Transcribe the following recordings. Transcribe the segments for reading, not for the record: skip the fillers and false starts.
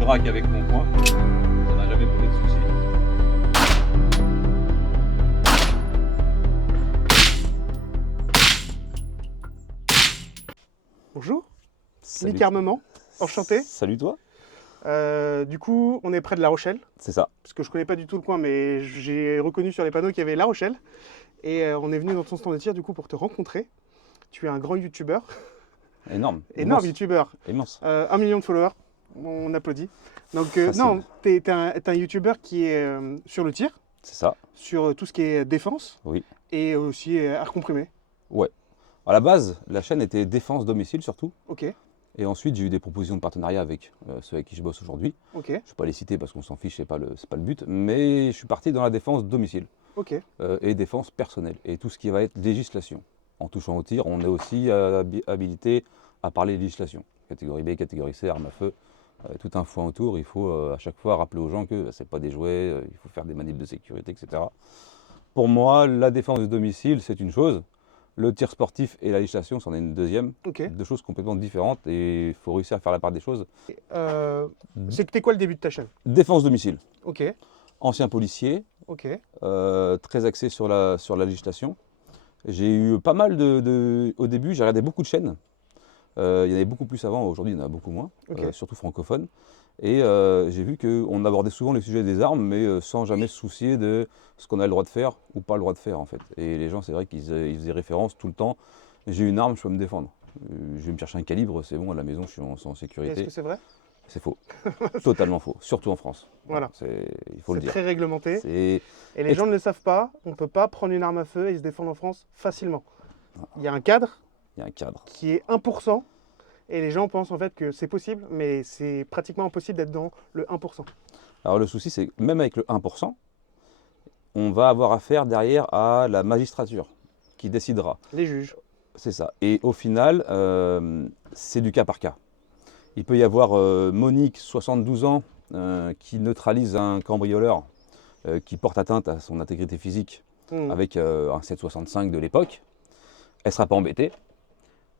drac avec mon poing. Ça n'a jamais posé de soucis. Bonjour, Salut. Nick Armement, enchanté. Salut toi. Du coup, on est près de La Rochelle, C'est ça. parce que je connais pas du tout le coin, mais j'ai reconnu sur les panneaux qu'il y avait La Rochelle. Et on est venu dans ton stand de tir du coup pour te rencontrer. Tu es un grand youtubeur, Énorme. énorme Immense. youtubeur, Immense. 1 million de followers, on applaudit. Donc Facile. non, t'es un youtubeur qui est sur le tir, C'est ça. sur tout ce qui est défense, Oui. et aussi air comprimé. Ouais. À la base, la chaîne était défense domicile surtout. Ok, Et ensuite, j'ai eu des propositions de partenariat avec ceux avec qui je bosse aujourd'hui. ok, Je ne vais pas les citer parce qu'on s'en fiche, c'est pas le but. Mais je suis parti dans la défense domicile ok. et défense personnelle. Et tout ce qui va être législation. En touchant au tir, on est aussi habilité à parler législation. Catégorie B, catégorie C, arme à feu. Tout un foin autour. Il faut à chaque fois rappeler aux gens que ce n'est pas des jouets, il faut faire des manips de sécurité, etc. Pour moi, la défense de domicile, c'est une chose. Le tir sportif et la législation, c'en est une deuxième. Ok. Deux choses complètement différentes et il faut réussir à faire la part des choses. C'était quoi le début de ta chaîne? Défense domicile, Ok, ancien policier, ok, très axé sur la législation. J'ai eu pas mal au début, j'ai regardé beaucoup de chaînes. Il y en avait beaucoup plus avant, aujourd'hui il y en a beaucoup moins, ok. surtout francophones. Et j'ai vu qu'on abordait souvent le sujet des armes, mais sans jamais se soucier de ce qu'on a le droit de faire ou pas le droit de faire en fait. Et les gens, c'est vrai qu'ils faisaient référence tout le temps. J'ai une arme, je peux me défendre. Je vais me chercher un calibre, c'est bon, à la maison, je suis en Est-ce sécurité. que c'est vrai? C'est faux. Totalement faux, surtout en France. Voilà. Il faut le C'est dire. très réglementé. C'est Et les gens ne le savent pas, on ne peut pas prendre une arme à feu et se défendre en France facilement. Il y a un cadre Il y a un cadre. qui est 1%, et les gens pensent en fait que c'est possible, mais c'est pratiquement impossible d'être dans le 1%. Alors le souci, c'est que même avec le 1%, on va avoir affaire derrière à la magistrature qui décidera. Les juges. C'est ça. Et au final, c'est du cas par cas. Il peut y avoir Monique, 72 ans, qui neutralise un cambrioleur qui porte atteinte à son intégrité physique Hmm. avec un 7,65 de l'époque. Elle ne sera pas embêtée.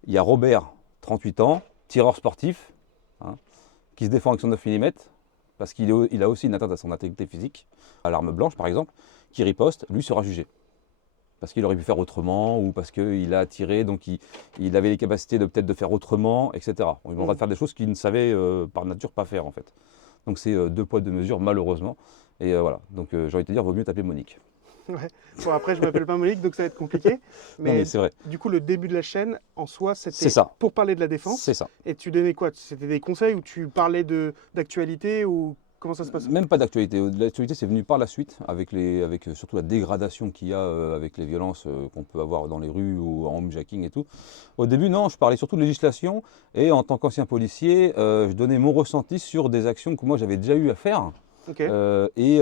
Il y a Robert, 38 ans, tireur sportif, hein, qui se défend avec son 9 mm parce qu'il a aussi une atteinte à son intégrité physique, à l'arme blanche par exemple, qui riposte, lui sera jugé. Parce qu'il aurait pu faire autrement ou parce qu'il a tiré, donc il avait les capacités de peut-être de faire autrement, etc. Il va faire des choses qu'il ne savait par nature pas faire en fait. Donc c'est deux poids, deux mesures malheureusement. Et voilà, donc j'ai envie de te dire, vaut mieux t'appeler Monique. Ouais. Bon, après, je m'appelle pas Monique, donc ça va être compliqué. Non Mais mais c'est vrai, du coup, le début de la chaîne, en soi, c'est c'était ça, pour parler de la défense. c'est ça. Et tu donnais quoi? C'était des conseils ou tu parlais d'actualité ou comment ça se passe? Même pas d'actualité. L'actualité, c'est venu par la suite, avec surtout la dégradation qu'il y a avec les violences qu'on peut avoir dans les rues ou en homejacking et tout. Au début, non, je parlais surtout de législation et en tant qu'ancien policier, je donnais mon ressenti sur des actions que moi j'avais déjà eu à faire Ok, et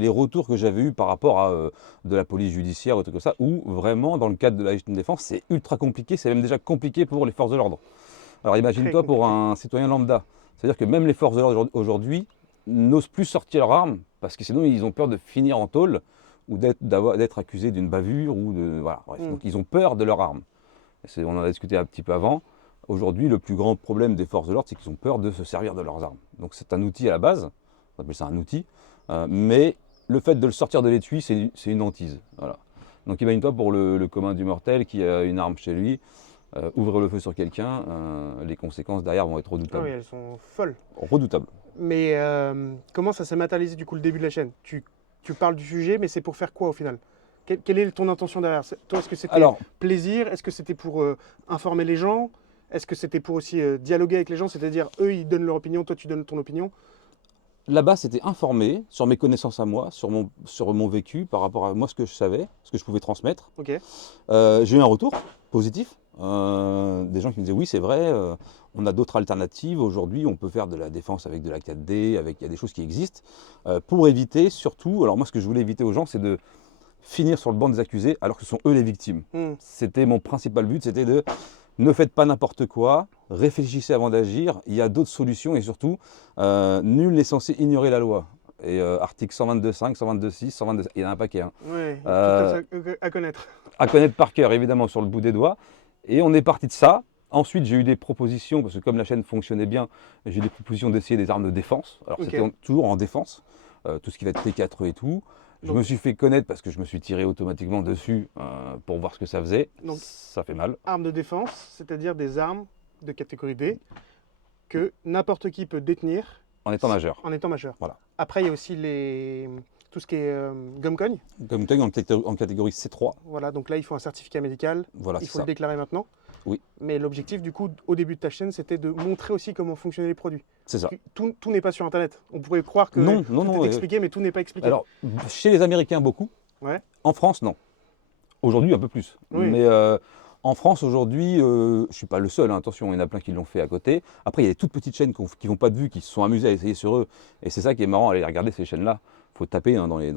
les retours que j'avais eus par rapport à de la police judiciaire ou tout comme ça, où vraiment, dans le cadre de la légitime défense, c'est ultra compliqué, c'est même déjà compliqué pour les forces de l'ordre. Alors imagine-toi pour compliqué. un citoyen lambda, c'est-à-dire que même les forces de l'ordre aujourd'hui n'osent plus sortir leurs armes parce que sinon ils ont peur de finir en tôle ou d'être accusés d'une bavure ou de voilà. Bref. Donc ils ont peur de leurs armes. On en a discuté un petit peu avant. Aujourd'hui, le plus grand problème des forces de l'ordre, c'est qu'ils ont peur de se servir de leurs armes. Donc c'est un outil à la base, on appelle ça un outil, mais le fait de le sortir de l'étui, c'est une hantise. Voilà. Donc imagine-toi pour le commun du mortel qui a une arme chez lui, ouvrir le feu sur quelqu'un, les conséquences derrière vont être ah redoutables. oui, elles sont folles. Redoutables. Mais comment ça s'est matérialisé du coup le début de la chaîne? Tu parles du sujet, mais c'est pour faire quoi au final? Quelle est ton intention derrière? Toi, est-ce que c'était Alors, plaisir? Est-ce que c'était pour informer les gens? Est-ce que c'était pour aussi dialoguer avec les gens? C'est-à-dire, eux, ils donnent leur opinion, toi, tu donnes ton opinion? là-bas, c'était informé sur mes connaissances à moi, sur mon vécu, par rapport à moi, ce que je savais, ce que je pouvais transmettre. Ok, J'ai eu un retour positif, des gens qui me disaient oui, c'est vrai, on a d'autres alternatives. Aujourd'hui, on peut faire de la défense avec de la 4D, il y a des choses qui existent, pour éviter surtout, alors moi, ce que je voulais éviter aux gens, c'est de finir sur le banc des accusés alors que ce sont eux les victimes. C'était mon principal but, c'était de ne faites pas n'importe quoi, réfléchissez avant d'agir, il y a d'autres solutions et surtout, nul n'est censé ignorer la loi. Et article 122.5, 122.6, 122, il y en a un paquet. Hein. ouais, Euh, tout à connaître. À connaître par cœur, évidemment, sur le bout des doigts. Et on est parti de ça. Ensuite, j'ai eu des propositions, parce que comme la chaîne fonctionnait bien, j'ai eu des propositions d'essayer des armes de défense. Alors, Ok. c'était toujours en défense, tout ce qui va être T4 et tout. Je Donc- me suis fait connaître parce que je me suis tiré automatiquement dessus pour voir ce que ça faisait. Donc- Ça fait mal. Armes de défense, c'est-à-dire des armes de catégorie D que n'importe qui peut détenir En étant majeur. en étant majeur. Voilà. Après, il y a aussi tout ce qui est gomme-cogne. Comme tu en catégorie C3. Voilà, donc là, il faut un certificat médical. Voilà, Il c'est faut ça. le déclarer maintenant. Oui. Mais l'objectif, du coup, au début de ta chaîne, c'était de montrer aussi comment fonctionnaient les produits. C'est ça. Tout n'est pas sur Internet. On pourrait croire que Non, tout non, non. est expliqué, mais tout n'est pas expliqué. Alors, chez les Américains, beaucoup. Ouais. En France, non. Aujourd'hui, un peu plus. Oui. Mais en France, aujourd'hui, je ne suis pas le seul, hein, attention, il y en a plein qui l'ont fait à côté. Après, il y a des toutes petites chaînes qui n'ont pas de vue, qui se sont amusées à essayer sur eux. Et c'est ça qui est marrant, aller regarder ces chaînes-là. Il faut taper hein, dans les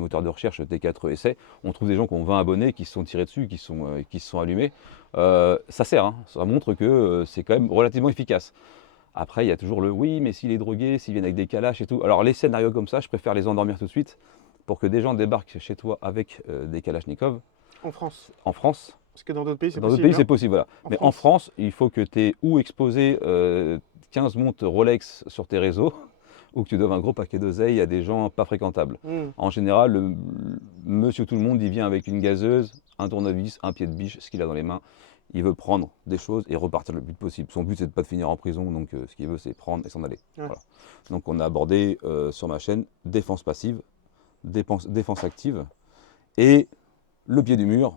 moteurs de recherche T4 essais. On trouve des gens qui ont 20 abonnés, qui se sont tirés dessus, qui se sont allumés. Ça sert, hein, ça montre que c'est quand même relativement efficace. Après, il y a toujours le oui, mais s'il est drogué, s'ils viennent avec des calaches et tout. Alors, les scénarios comme ça, je préfère les endormir tout de suite pour que des gens débarquent chez toi avec des kalachnikovs En France. en France. Parce que dans d'autres pays, c'est Dans possible. d'autres pays, hein. c'est possible, voilà. En Mais France. en France, il faut que tu aies ou exposé 15 montres Rolex sur tes réseaux, ou que tu doives un gros paquet d'oseille à des gens pas fréquentables. En général, monsieur tout le monde, il vient avec une gazeuse, un tournevis, un pied de biche, ce qu'il a dans les mains. Il veut prendre des choses et repartir le plus vite possible. Son but, c'est de ne pas finir en prison, donc ce qu'il veut, c'est prendre et s'en aller. Ouais. Voilà. Donc on a abordé sur ma chaîne défense passive, défense active, et le pied du mur,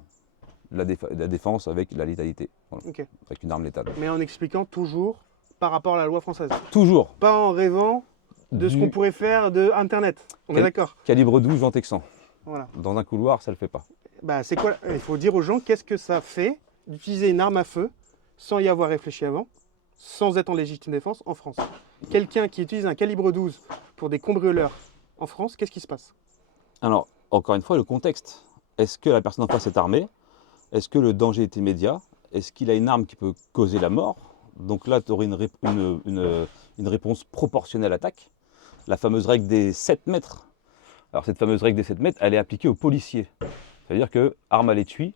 la défense avec la létalité, voilà, Ok. avec une arme létale. Mais en expliquant toujours par rapport à la loi française. Toujours Pas en rêvant de ce du qu'on pourrait faire de Internet. On est Quel- d'accord. calibre 12 Jean Texan. Voilà. Dans un couloir, ça le fait pas. Bah, c'est quoi? Il faut dire aux gens qu'est-ce que ça fait d'utiliser une arme à feu sans y avoir réfléchi avant, sans être en légitime défense en France. Quelqu'un qui utilise un calibre 12 pour des cambrioleurs en France, qu'est-ce qui se passe? Alors, encore une fois, le contexte. Est-ce que la personne en face est armée? Est-ce que le danger est immédiat? Est-ce qu'il a une arme qui peut causer la mort? Donc là, tu aurais une réponse proportionnelle à l'attaque. La fameuse règle des 7 mètres. Alors cette fameuse règle des 7 mètres, elle est appliquée aux policiers. C'est-à-dire que, arme à l'étui,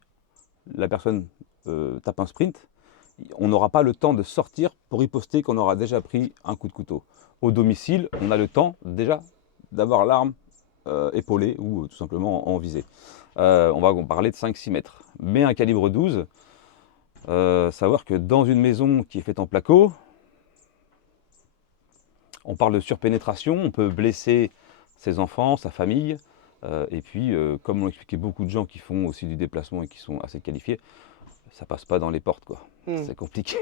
la personne tape un sprint, on n'aura pas le temps de sortir pour riposter qu'on aura déjà pris un coup de couteau. Au domicile, on a le temps déjà d'avoir l'arme épaulée ou tout simplement en visée. On va parler de 5-6 mètres. Mais un calibre 12, savoir que dans une maison qui est faite en placo, on parle de surpénétration, on peut blesser ses enfants, sa famille, et puis comme l'ont expliqué beaucoup de gens qui font aussi du déplacement et qui sont assez qualifiés, ça passe pas dans les portes, quoi. C'est compliqué.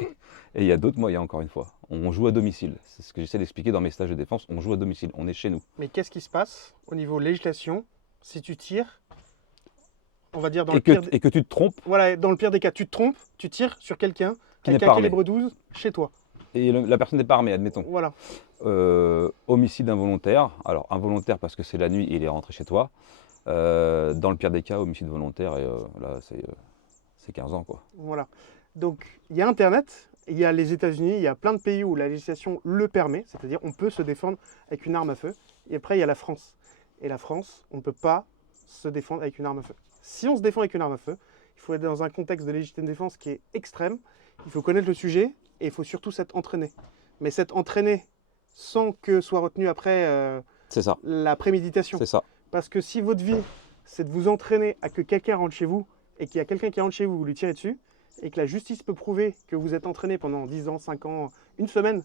Et il y a d'autres moyens, encore une fois. On joue à domicile. C'est ce que j'essaie d'expliquer dans mes stages de défense. On joue à domicile. On est chez nous. Mais qu'est-ce qui se passe au niveau législation si tu tires, on va dire dans Et le pire que tu te trompes, voilà, dans le pire des cas, tu te trompes, tu tires sur quelqu'un Qui avec n'est un pas armé. calibre 12 chez toi. et la personne n'est pas armée, admettons. Voilà. Homicide involontaire. Alors, involontaire parce que c'est la nuit et il est rentré chez toi. Dans le pire des cas, homicide volontaire. Et là, c'est 15 ans, quoi. Voilà. Donc, il y a Internet, il y a les États-Unis, il y a plein de pays où la législation le permet, c'est-à-dire on peut se défendre avec une arme à feu. Et après, il y a la France. Et la France, on ne peut pas se défendre avec une arme à feu. Si on se défend avec une arme à feu, il faut être dans un contexte de légitime défense qui est extrême. Il faut connaître le sujet et il faut surtout s'être entraîné. Mais s'être entraîné sans que soit retenu après C'est ça. la préméditation. C'est ça. Parce que si votre vie, c'est de vous entraîner à que quelqu'un rentre chez vous et qu'il y a quelqu'un qui rentre chez vous, vous lui tirez dessus, et que la justice peut prouver que vous êtes entraîné pendant 10 ans, 5 ans, une semaine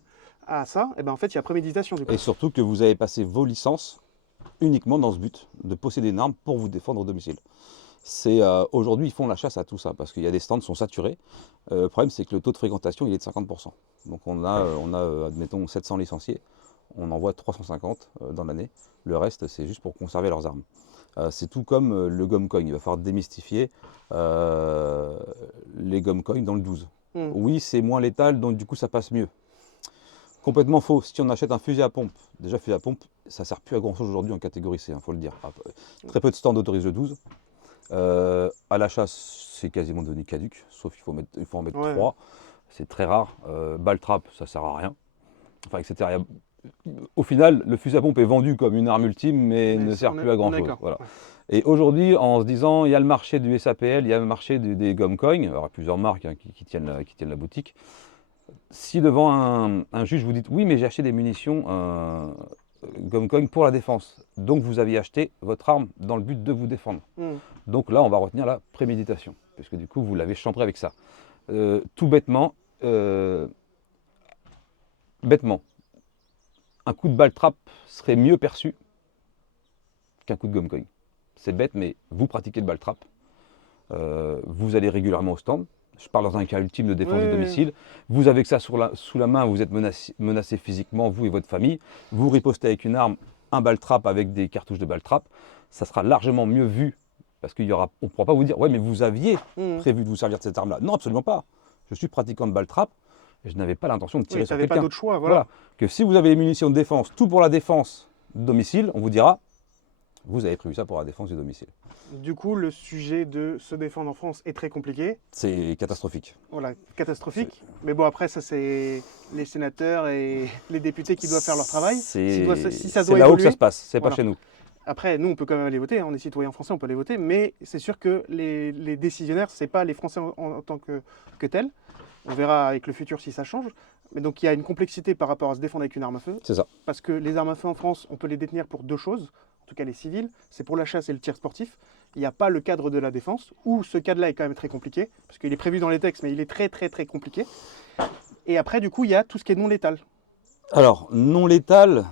à ça, et ben en fait, il y a préméditation du coup. Et surtout que vous avez passé vos licences uniquement dans ce but de posséder une arme pour vous défendre au domicile. Aujourd'hui, ils font la chasse à tout ça parce qu'il y a des stands qui sont saturés. Le problème, c'est que le taux de fréquentation, il est de 50%. Donc on a admettons, 700 licenciés. On en voit 350 dans l'année. Le reste, c'est juste pour conserver leurs armes. C'est tout comme le gomme-cogne. Il va falloir démystifier les gomme-cogne dans le 12. Oui, c'est moins létal, donc du coup, ça passe mieux. Complètement faux. Si on achète un fusil à pompe, déjà fusil à pompe, ça ne sert plus à grand chose aujourd'hui en catégorie C, il faut le dire. Très peu de stands autorisent le 12. À l'achat, c'est quasiment devenu caduc, sauf qu'il faut en mettre 3. C'est très rare. Balle trap, ça ne sert à rien. Enfin, etc. au final, le fusil à pompe est vendu comme une arme ultime, mais ne sert plus à grand chose. Voilà. Et aujourd'hui, en se disant, il y a le marché du SAPL, il y a le marché des Gomcoin, alors il y a plusieurs marques qui tiennent la boutique. Si devant un juge vous dites, oui, mais j'ai acheté des munitions Gomcoin pour la défense, donc vous aviez acheté votre arme dans le but de vous défendre. Donc là, on va retenir la préméditation, puisque du coup, vous l'avez chambré avec ça. Tout bêtement, un coup de balle trappe serait mieux perçu qu'un coup de Gomcoin. C'est bête, mais vous pratiquez le balle trappe. Vous allez régulièrement au stand. Je parle dans un cas ultime de défense de domicile. Vous avez que ça sous la main, vous êtes menacé physiquement, vous et votre famille. Vous ripostez avec une arme, un balle trappe avec des cartouches de balle trappe. Ça sera largement mieux vu parce qu'on ne pourra pas vous dire « Ouais, mais vous aviez prévu de vous servir de cette arme-là ». Non, absolument pas. Je suis pratiquant de balle trappe et je n'avais pas l'intention de tirer sur quelqu'un. Tu n'avais pas d'autre choix, voilà. Que si vous avez les munitions de défense, tout pour la défense de domicile, on vous dira « Vous avez prévu ça pour la défense du domicile ». Du coup, le sujet de se défendre en France est très compliqué. C'est catastrophique. Voilà, catastrophique. Mais bon, après, ça, c'est les sénateurs et les députés qui doivent faire leur travail. C'est c'est là-haut que ça se passe, c'est pas chez nous. Après, nous, on peut quand même aller voter. Hein. On est citoyens français, on peut aller voter. Mais c'est sûr que les décisionnaires, ce n'est pas les Français en tant que tels. On verra avec le futur si ça change. Mais donc, il y a une complexité par rapport à se défendre avec une arme à feu. C'est ça. Parce que les armes à feu en France, on peut les détenir pour deux choses. En tout cas les civils, c'est pour la chasse et le tir sportif. Il n'y a pas le cadre de la défense, où ce cadre-là est quand même très compliqué, parce qu'il est prévu dans les textes, mais il est très très très compliqué. Et après, du coup, il y a tout ce qui est non létal. Alors, non létal,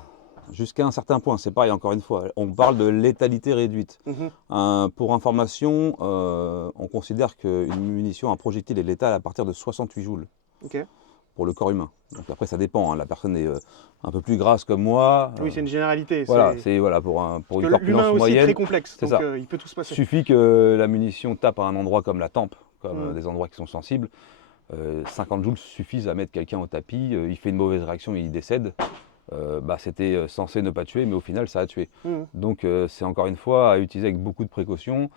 jusqu'à un certain point, c'est pareil encore une fois, on parle de létalité réduite. Pour information, on considère qu'une munition, un projectile est létal à partir de 68 joules. Pour le corps humain. Donc après ça dépend, hein. La personne est un peu plus grasse comme moi. Oui, c'est une généralité. Voilà, pour une corpulence moyenne. L'humain aussi est très complexe, donc ça. Il peut tout se passer. Il suffit que la munition tape à un endroit comme la tempe, comme des endroits qui sont sensibles. 50 joules suffisent à mettre quelqu'un au tapis, il fait une mauvaise réaction, il décède. C'était censé ne pas tuer, mais au final ça a tué. Donc c'est encore une fois à utiliser avec beaucoup de précautions.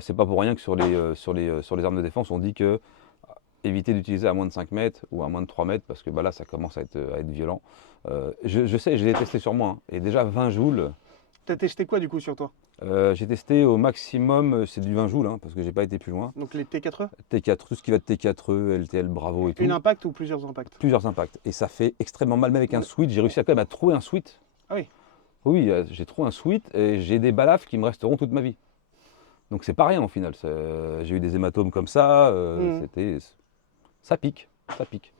C'est pas pour rien que sur les armes de défense, on dit que éviter d'utiliser à moins de 5 mètres ou à moins de 3 mètres parce que là ça commence à être violent. Je sais, je l'ai testé sur moi, hein, et déjà 20 joules. Tu as testé quoi du coup sur toi? J'ai testé au maximum, c'est du 20 joules, hein, parce que j'ai pas été plus loin. Donc les T4E? T4, tout ce qui va de T4E, LTL, Bravo et tout. Une impact ou plusieurs impacts? Plusieurs impacts. Et ça fait extrêmement mal, même avec un sweat. J'ai réussi quand même à trouver un sweat. Ah oui? Oui, j'ai trouvé un sweat et j'ai des balafres qui me resteront toute ma vie. Donc c'est pas rien au final. J'ai eu des hématomes comme ça, ça pique, ça pique.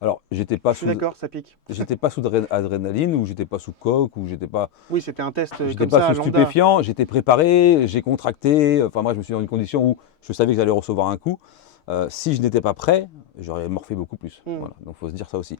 Alors, j'étais pas sous. D'accord, ça pique. J'étais pas sous adrénaline ou j'étais pas sous coke ou j'étais pas. Oui, c'était un test comme ça. J'étais pas sous stupéfiant. J'étais préparé, j'ai contracté. Enfin, moi, je me suis dans une condition où je savais que j'allais recevoir un coup. Si je n'étais pas prêt, j'aurais morflé beaucoup plus. Voilà. Donc, il faut se dire ça aussi.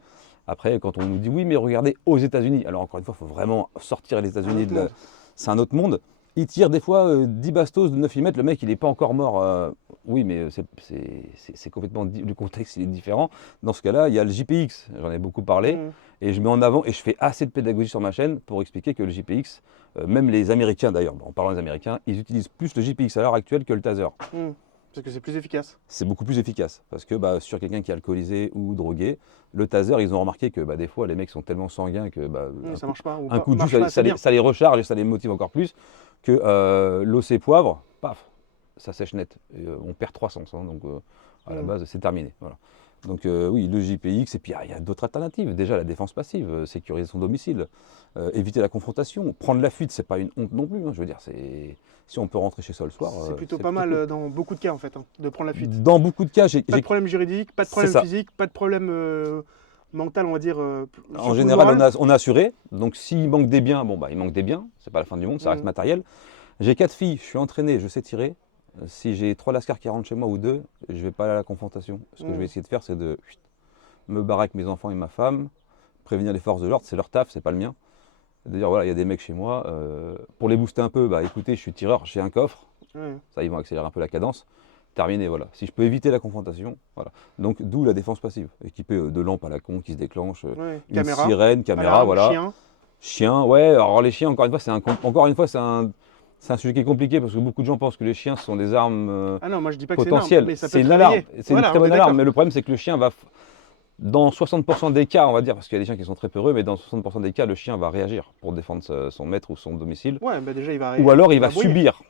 Après, quand on nous dit oui, mais regardez aux États-Unis. Alors, encore une fois, il faut vraiment sortir les États-Unis de c'est un autre monde. Il tire des fois 10 bastos de 9 mm, le mec il n'est pas encore mort. Oui, mais c'est complètement le contexte il est différent. Dans ce cas-là, il y a le JPX, j'en ai beaucoup parlé, et je mets en avant et je fais assez de pédagogie sur ma chaîne pour expliquer que le JPX, même les Américains d'ailleurs, en parlant des Américains, ils utilisent plus le JPX à l'heure actuelle que le taser. Parce que c'est plus efficace. C'est beaucoup plus efficace, parce que sur quelqu'un qui est alcoolisé ou drogué, le taser, ils ont remarqué que des fois les mecs sont tellement sanguins que ça marche pas. Un coup de jus, ça les recharge et ça les motive encore plus que l'OC poivre, paf, ça sèche net. Et, on perd 3 sens, hein, donc à la base c'est terminé. Voilà. Donc oui, le JPX, et puis il y a d'autres alternatives. Déjà la défense passive, sécuriser son domicile, éviter la confrontation, prendre la fuite, c'est pas une honte non plus. Hein, je veux dire, si on peut rentrer chez soi le soir. C'est plutôt pas mal cool. Dans beaucoup de cas en fait, hein, de prendre la fuite. Dans beaucoup de cas, j'ai pas de problème juridique, pas de problème physique, pas de problème mental, on va dire. En général, on est assuré. Donc s'il manque des biens, il manque des biens. C'est pas la fin du monde, ça reste matériel. J'ai 4 filles, je suis entraîné, je sais tirer. Si j'ai 3 lascars qui rentrent chez moi ou 2, je ne vais pas aller à la confrontation. Ce que je vais essayer de faire, c'est de me barrer avec mes enfants et ma femme, prévenir les forces de l'ordre, c'est leur taf, c'est pas le mien. De dire voilà, il y a des mecs chez moi, pour les booster un peu, écoutez, je suis tireur, j'ai un coffre, ça ils vont accélérer un peu la cadence. Terminé, voilà. Si je peux éviter la confrontation, voilà. Donc d'où la défense passive, équipée de lampes à la con qui se déclenchent, une sirène, caméra, voilà. Chien, ouais. Alors les chiens, encore une fois, c'est un sujet qui est compliqué parce que beaucoup de gens pensent que les chiens sont des armes ah non, moi je dis pas potentielles. Que c'est une alarme, c'est une très bonne alarme, mais le problème c'est que le chien Dans 60% des cas, on va dire, parce qu'il y a des chiens qui sont très peureux, mais dans 60% des cas, le chien va réagir pour défendre son maître ou son domicile. Ouais, bah déjà, Ou alors il va aboyer. subir.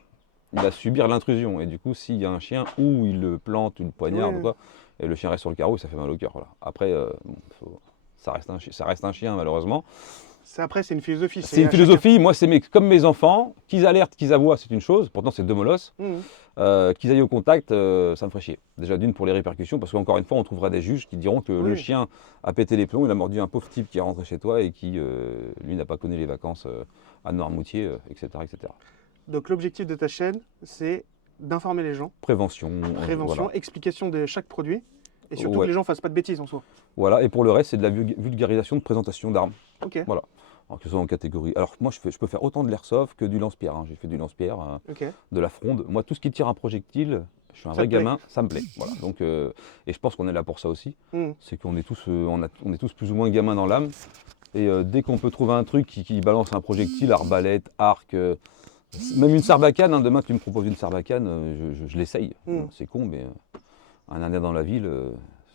Il va subir l'intrusion. Et du coup, s'il y a un chien où il le plante ou le poignarde, Ouais. ou quoi, et le chien reste sur le carreau, et ça fait mal au cœur. Voilà. Après, bon, ça reste un chien, malheureusement. Après, c'est une philosophie. C'est une à philosophie. Moi, c'est comme mes enfants. Qu'ils alertent, qu'ils aboient, c'est une chose. Pourtant, c'est deux molosses. chacun. Qu'ils aillent au contact, ça me ferait chier. Déjà d'une pour les répercussions, parce qu'encore une fois, on trouvera des juges qui diront que le Oui. chien a pété les plombs, il a mordu un pauvre type qui est rentré chez toi et qui, lui, n'a pas connu les vacances à Noirmoutier, etc., etc. Donc, l'objectif de ta chaîne, c'est d'informer les gens, Prévention. prévention, Voilà. explication de chaque produit, et surtout Ouais. que les gens ne fassent pas de bêtises en soi. Voilà. Et pour le reste, c'est de la vulgarisation de présentation d'armes. Ok, Voilà. Alors, que ce soit en catégorie. Alors, moi, je peux faire autant de l'airsoft que du lance-pierre. Hein. J'ai fait du lance-pierre, ok. de la fronde. Moi, tout ce qui tire un projectile, je suis un Ça vrai te plaît. gamin, ça me plaît. Voilà. Donc, et je pense qu'on est là pour ça aussi. Mhm. C'est qu'on est tous, on est tous plus ou moins gamins dans l'âme. Et dès qu'on peut trouver un truc qui balance un projectile, arbalète, arc, même une sarbacane, hein, demain tu me proposes une sarbacane, je l'essaye. Mm. C'est con, mais un indien dans la ville,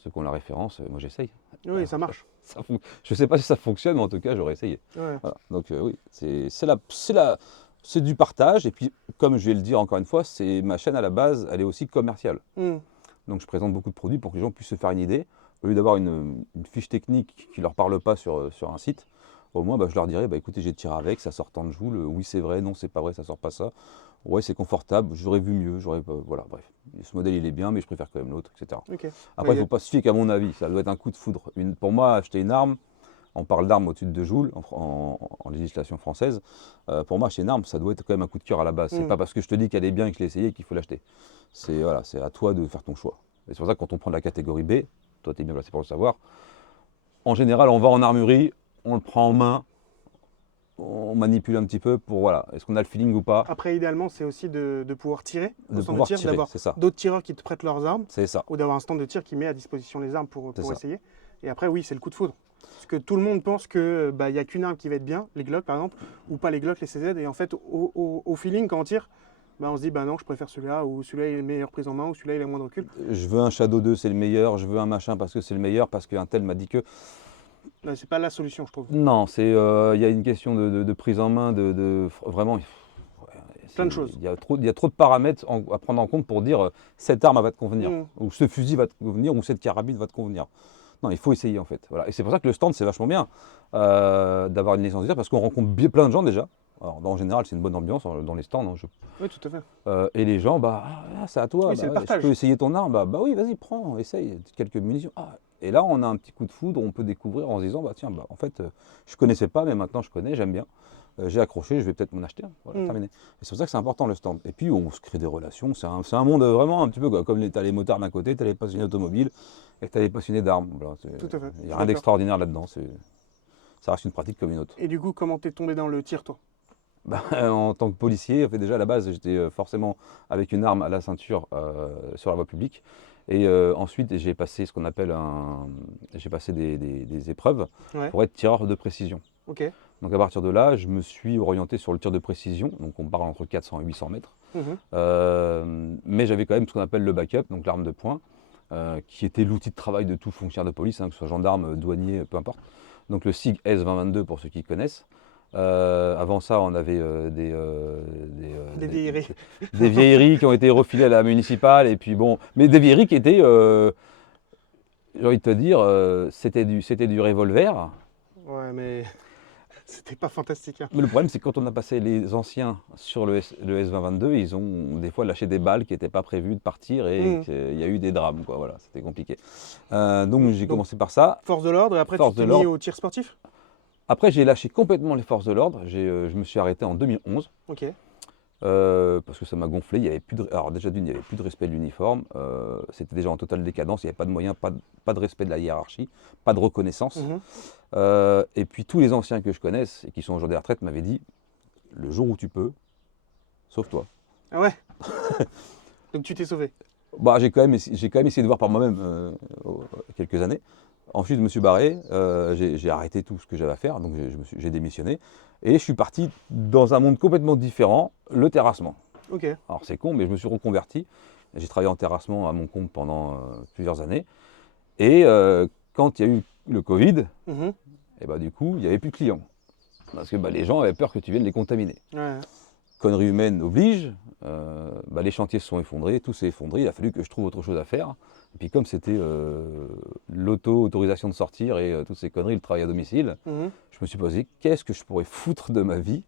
ceux qui ont la référence, moi j'essaye. Oui, ça marche. Je ne sais pas si ça fonctionne, mais en tout cas j'aurais essayé. Ouais. Voilà. Donc oui, c'est du partage. Et puis, comme je vais le dire encore une fois, ma chaîne à la base, elle est aussi commerciale. Mhm. Donc je présente beaucoup de produits pour que les gens puissent se faire une idée. Au lieu d'avoir une fiche technique qui ne leur parle pas sur un site, au moins je leur dirais, écoutez, j'ai tiré avec, ça sort tant de joules, oui c'est vrai, non c'est pas vrai, ça sort pas ça. Ouais, c'est confortable, j'aurais vu mieux, voilà, bref. Ce modèle il est bien, mais je préfère quand même l'autre, etc. Ok. Après, il Ouais, ne faut pas se fier qu'à mon avis, ça doit être un coup de foudre. Pour moi, acheter une arme, on parle d'armes au-dessus de 2 joules en législation française. Pour moi, acheter une arme, ça doit être quand même un coup de cœur à la base. C'est Mm. pas parce que je te dis qu'elle est bien et que je l'ai essayé qu'il faut l'acheter. C'est à toi de faire ton choix. Et c'est pour ça que quand on prend de la catégorie B, toi tu es bien placé pour le savoir, en général, on va en armurerie, on le prend en main, on manipule un petit peu pour, voilà, est-ce qu'on a le feeling ou pas, Après, idéalement, c'est aussi de pouvoir tirer au de stand pouvoir de tir, tirer, d'avoir c'est ça. d'autres tireurs qui te prêtent leurs armes, C'est ça. ou d'avoir un stand de tir qui met à disposition les armes pour C'est ça. essayer. Et après, oui, c'est le coup de foudre. Parce que tout le monde pense qu'il n'y a qu'une arme qui va être bien, les Glock par exemple, ou pas les Glock, les CZ. Et en fait, au feeling, quand on tire, on se dit, non, je préfère celui-là, ou celui-là il est meilleure prise en main, ou celui-là il a moins de recul. Je veux un Shadow 2, c'est le meilleur, je veux un machin parce que c'est le meilleur, parce qu'un tel m'a dit que... C'est pas la solution, je trouve. Non, il y a une question de prise en main, vraiment... ouais, Plein de choses. Il y a trop de paramètres à prendre en compte pour dire cette arme va te convenir, Mm. ou ce fusil va te convenir, ou cette carabine va te convenir. Non, il faut essayer en fait. Voilà. Et c'est pour ça que le stand, c'est vachement bien d'avoir une licence de tir, parce qu'on rencontre plein de gens déjà. Alors, en général, c'est une bonne ambiance dans les stands. Hein, Oui, tout à fait. et les gens, c'est à toi. Oui, c'est le Je partage. peux essayer ton arme. Oui, vas-y, prends, essaye. Quelques munitions. Et là, on a un petit coup de foudre, on peut découvrir en se disant, tiens, en fait, je connaissais pas, mais maintenant je connais, j'aime bien. J'ai accroché, je vais peut-être m'en acheter un. Voilà, terminé. Et c'est pour ça que c'est important le stand. Et puis on se crée des relations. C'est un monde vraiment un petit peu comme tu as les motards d'un côté, tu as les passionnés automobiles et tu as les passionnés d'armes. Voilà, Tout à fait. il n'y a rien d'extraordinaire là-dedans. Ça reste une pratique comme une autre. Et du coup, comment t'es tombé dans le tir, toi? En tant que policier, déjà à la base, j'étais forcément avec une arme à la ceinture sur la voie publique. Et ensuite, j'ai passé ce qu'on appelle j'ai passé des épreuves Ouais. pour être tireur de précision. Ok. Donc à partir de là, je me suis orienté sur le tir de précision. Donc on parle entre 400 et 800 mètres. Mhm. Mais j'avais quand même ce qu'on appelle le backup, donc l'arme de poing, qui était l'outil de travail de tout fonctionnaire de police, que ce soit gendarme, douanier, peu importe. Donc le SIG S2022 pour ceux qui connaissent. Avant ça, on avait Des vieilleries. des vieilleries qui ont été refilées à la municipale. Et puis bon, mais des vieilleries qui étaient, j'ai envie de te dire, c'était du revolver. Ouais, mais c'était pas fantastique. Hein. Mais le problème, c'est que quand on a passé les anciens sur le S2022, ils ont des fois lâché des balles qui n'étaient pas prévues de partir et il y a eu des drames, quoi. Voilà, c'était compliqué. Donc j'ai commencé par ça. Force de l'ordre, et après Force tu t'es de mis l'ordre. au tir sportif? Après, j'ai lâché complètement les forces de l'ordre. Je me suis arrêté en 2011 Ok. parce que ça m'a gonflé. Il y avait plus alors déjà d'une, il n'y avait plus de respect de l'uniforme. C'était déjà en totale décadence. Il n'y avait pas de moyens, pas de respect de la hiérarchie, pas de reconnaissance. Mhm. Et puis tous les anciens que je connaisse et qui sont aujourd'hui à la retraite m'avaient dit, le jour où tu peux, sauve-toi. Ah ouais. Donc tu t'es sauvé. J'ai quand même essayé de voir par moi-même quelques années. Ensuite, je me suis barré, j'ai arrêté tout ce que j'avais à faire, donc j'ai démissionné. Et je suis parti dans un monde complètement différent, le terrassement. Ok. Alors c'est con, mais je me suis reconverti. J'ai travaillé en terrassement à mon compte pendant plusieurs années. Et quand il y a eu le Covid, Mhm. et bah, du coup, il n'y avait plus de clients. Parce que bah, les gens avaient peur que tu viennes les contaminer. Ouais. Connerie humaine oblige, bah, les chantiers se sont effondrés, tout s'est effondré, il a fallu que je trouve autre chose à faire. Et puis comme c'était l'auto-autorisation de sortir et toutes ces conneries, le travail à domicile, Mhm. je me suis posé qu'est-ce que je pourrais foutre de ma vie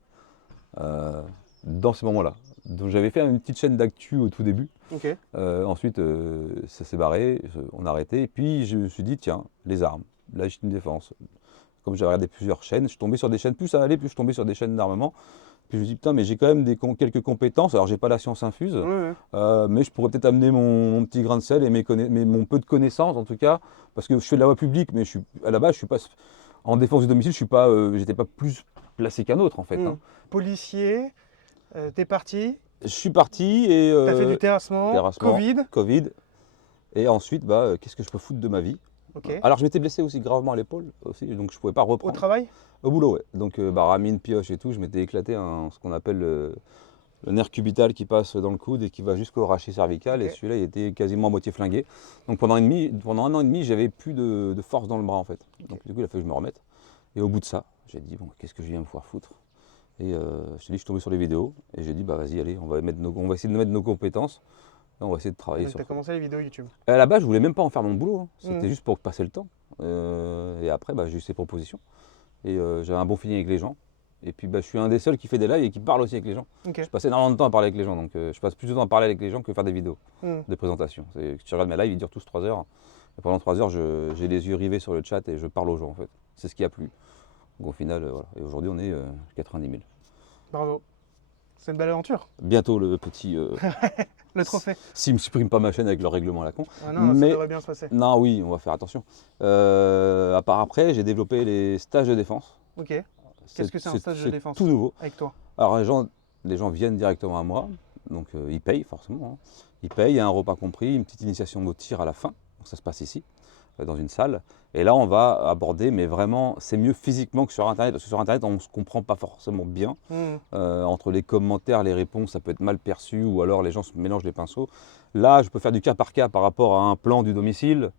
dans ces moments-là. Donc j'avais fait une petite chaîne d'actu au tout début. Ok. Ensuite, ça s'est barré, on a arrêté. Et puis je me suis dit, tiens, les armes, la légitime défense. Comme j'avais regardé plusieurs chaînes, je suis tombé sur des chaînes, plus ça allait, plus je tombais sur des chaînes d'armement. Puis je me suis dit, putain, mais j'ai quand même quelques compétences. Alors j'ai pas la science infuse, Ouais, ouais. mais je pourrais peut-être amener mon petit grain de sel et mon peu de connaissances en tout cas. Parce que je fais de la voie publique, mais à la base, je suis pas en défense du domicile, j'étais pas plus placé qu'un autre en fait. Hein. Policier, t'es parti, Je suis parti et t'as fait du terrassement, Covid. Et ensuite, bah, qu'est-ce que je peux foutre de ma vie? Ok. Alors je m'étais blessé aussi gravement à l'épaule aussi, donc je pouvais pas Au reprendre. travail? Au boulot, ouais. Donc ramine, pioche et tout, je m'étais éclaté ce qu'on appelle le nerf cubital qui passe dans le coude et qui va jusqu'au rachis cervical. Ok. Et celui-là, il était quasiment à moitié flingué. Donc pendant un an et demi, j'avais plus de force dans le bras en fait. Donc du coup, il a fallu que je me remette. Et au bout de ça, j'ai dit, bon, qu'est-ce que je viens me pouvoir foutre? Et je t'ai dit, je suis tombé sur les vidéos et j'ai dit, bah vas-y, allez, on va essayer de mettre nos compétences et on va essayer de travailler Donc sur t'as ça. commencé les vidéos YouTube. À la base, je voulais même pas en faire mon boulot, hein. C'était Mhm. juste pour passer le temps. Et après, bah, j'ai eu ces propositions. Et j'avais un bon feeling avec les gens. Et puis bah, je suis un des seuls qui fait des lives et qui parle aussi avec les gens. Ok. Je passe énormément de temps à parler avec les gens, donc je passe plus de temps à parler avec les gens que faire des vidéos Mhm. de présentation. Tu regardes mes lives, ils durent tous 3 heures. Et pendant 3 heures, j'ai les yeux rivés sur le chat et je parle aux gens en fait. C'est ce qui a plu. Donc au final, voilà. Et aujourd'hui, on est 90 000. Bravo. C'est une belle aventure. Bientôt le petit. Le trophée. S'ils me suppriment pas ma chaîne avec leur règlement à la con. Ah non, ça Mais devrait bien se passer. non, oui, on va faire attention. À part après, j'ai développé les stages de défense. Ok. Qu'est-ce que c'est un stage de défense tout nouveau. avec toi? Alors les gens viennent directement à moi, donc ils payent forcément. Hein. Ils payent, il y a un repas compris, une petite initiation au tir à la fin. Donc ça se passe ici, dans une salle. Et là, on va aborder, mais vraiment, c'est mieux physiquement que sur Internet, parce que sur Internet, on ne se comprend pas forcément bien. Mhm. Entre les commentaires, les réponses, ça peut être mal perçu, ou alors les gens se mélangent les pinceaux. Là, je peux faire du cas par cas par rapport à un plan du domicile.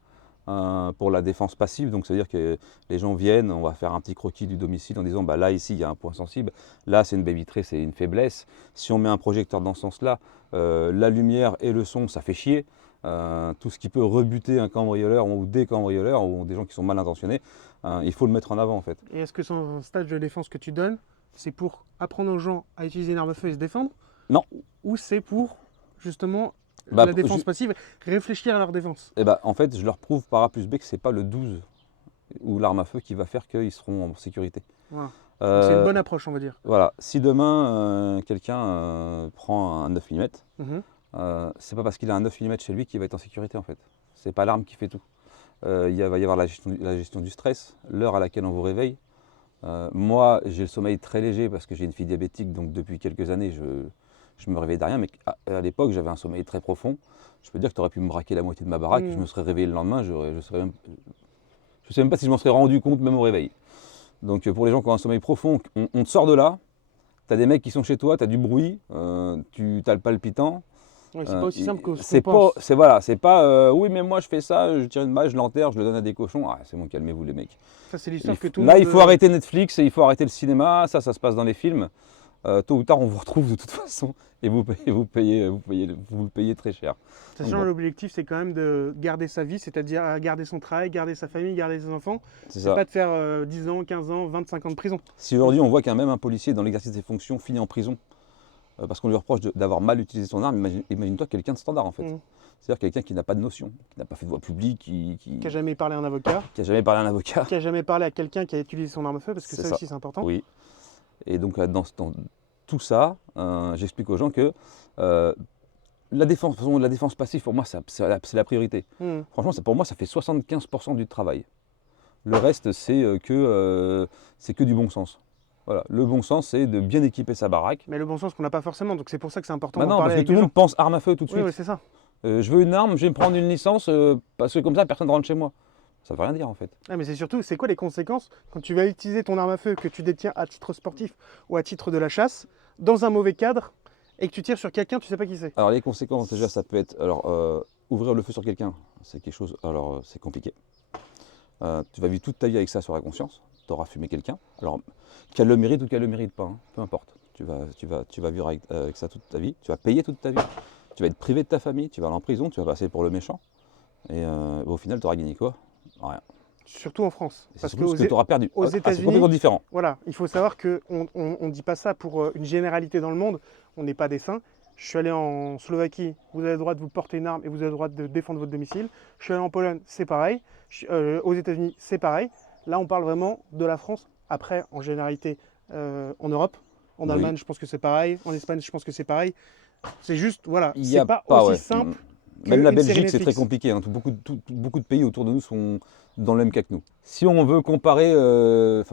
Pour la défense passive, donc c'est-à-dire que les gens viennent, on va faire un petit croquis du domicile en disant bah là ici il y a un point sensible, là c'est une baie vitrée, c'est une faiblesse. Si on met un projecteur dans ce sens-là, la lumière et le son ça fait chier. Tout ce qui peut rebuter un cambrioleur ou des cambrioleurs ou des gens qui sont mal intentionnés, il faut le mettre en avant en fait. Et est-ce que c'est un stage de défense que tu donnes, c'est pour apprendre aux gens à utiliser une arme à feu et se défendre? Non. Ou c'est pour justement Bah, la défense passive, réfléchir à leur défense? Et bah, en fait, je leur prouve par A plus B que c'est pas le 12 ou l'arme à feu qui va faire qu'ils seront en sécurité. Voilà. Donc c'est une bonne approche, on va dire. Voilà, si demain quelqu'un prend un 9 mm, Mhm. c'est pas parce qu'il a un 9 mm chez lui qu'il va être en sécurité en fait. C'est pas l'arme qui fait tout. Va y avoir la gestion du stress, l'heure à laquelle on vous réveille. Moi, j'ai le sommeil très léger parce que j'ai une fille diabétique, donc depuis quelques années, je me réveille de rien. Mais à l'époque, j'avais un sommeil très profond. Je peux dire que tu aurais pu me braquer la moitié de ma baraque, je me serais réveillé le lendemain, je ne sais même pas si je m'en serais rendu compte même au réveil. Donc pour les gens qui ont un sommeil profond, on te sort de là, tu as des mecs qui sont chez toi, tu as du bruit, tu as le palpitant. Ouais, c'est pas aussi simple que ce c'est qu'on pense. c'est pas oui mais moi je fais ça, je tire une balle, je l'enterre, je le donne à des cochons. Ah, c'est bon, calmez-vous les mecs. Ça, c'est l'histoire que tout le Là monde... il faut arrêter Netflix et il faut arrêter le cinéma, ça se passe dans les films. Tôt ou tard on vous retrouve de toute façon et vous le payez très cher. Sachant bon. l'objectif c'est quand même de garder sa vie, c'est-à-dire garder son travail, garder sa famille, garder ses enfants. C'est C'est ça. pas de faire 10 ans, 15 ans, 25 ans de prison. Si aujourd'hui on voit qu'un même un policier dans l'exercice de ses fonctions finit en prison parce qu'on lui reproche d'avoir mal utilisé son arme, imagine-toi quelqu'un de standard en fait. Mmh. C'est-à-dire quelqu'un qui n'a pas de notion, qui n'a pas fait de voie publique, Qui a jamais parlé à un avocat, qui a jamais parlé à un avocat. qui a jamais parlé à quelqu'un qui a utilisé son arme à feu, parce que C'est ça ça. aussi c'est important. Oui. Et donc dans tout ça, j'explique aux gens que la défense passive pour moi c'est la priorité. Mmh. Franchement, pour moi ça fait 75% du travail. Le reste c'est que du bon sens. Voilà. Le bon sens c'est de bien équiper sa baraque. Mais le bon sens qu'on n'a pas forcément, donc c'est pour ça que c'est important Bah d'en non, parler parce que avec tout le les monde gens. pense arme à feu tout de Oui, suite. oui, c'est ça. Je veux une arme, je vais me prendre une licence parce que comme ça personne ne rentre chez moi. Ça veut rien dire en fait. Ah, mais c'est surtout, c'est quoi les conséquences quand tu vas utiliser ton arme à feu que tu détiens à titre sportif ou à titre de la chasse, dans un mauvais cadre, et que tu tires sur quelqu'un, tu sais pas qui c'est. Alors les conséquences déjà ça peut être, ouvrir le feu sur quelqu'un, c'est quelque chose, alors c'est compliqué. Tu vas vivre toute ta vie avec ça sur la conscience. Tu auras fumé quelqu'un. Alors, qu'elle le mérite ou qu'elle ne le mérite pas, hein, peu importe. Tu vas vivre avec ça toute ta vie. Tu vas payer toute ta vie. Tu vas être privé de ta famille. Tu vas aller en prison. Tu vas passer pour le méchant. Et au final, tu auras gagné quoi? Rien. Surtout en France. Et c'est Parce surtout ce que que tu auras perdu. aux C'est États-Unis, complètement différent. voilà, il faut savoir qu'on ne dit pas ça pour une généralité dans le monde. On n'est pas des saints. Je suis allé en Slovaquie, vous avez le droit de vous porter une arme et vous avez le droit de défendre votre domicile. Je suis allé en Pologne, c'est pareil. Aux États-Unis, c'est pareil. Là, on parle vraiment de la France. Après, en généralité, en Europe, en Oui. Allemagne, je pense que c'est pareil. En Espagne, je pense que c'est pareil. C'est juste, voilà, Il y c'est a pas pas, aussi ouais. simple. Même la qu'une série Belgique, c'est très Netflix. compliqué. Hein. Beaucoup de pays autour de nous sont dans le même cas que nous. Si on veut comparer,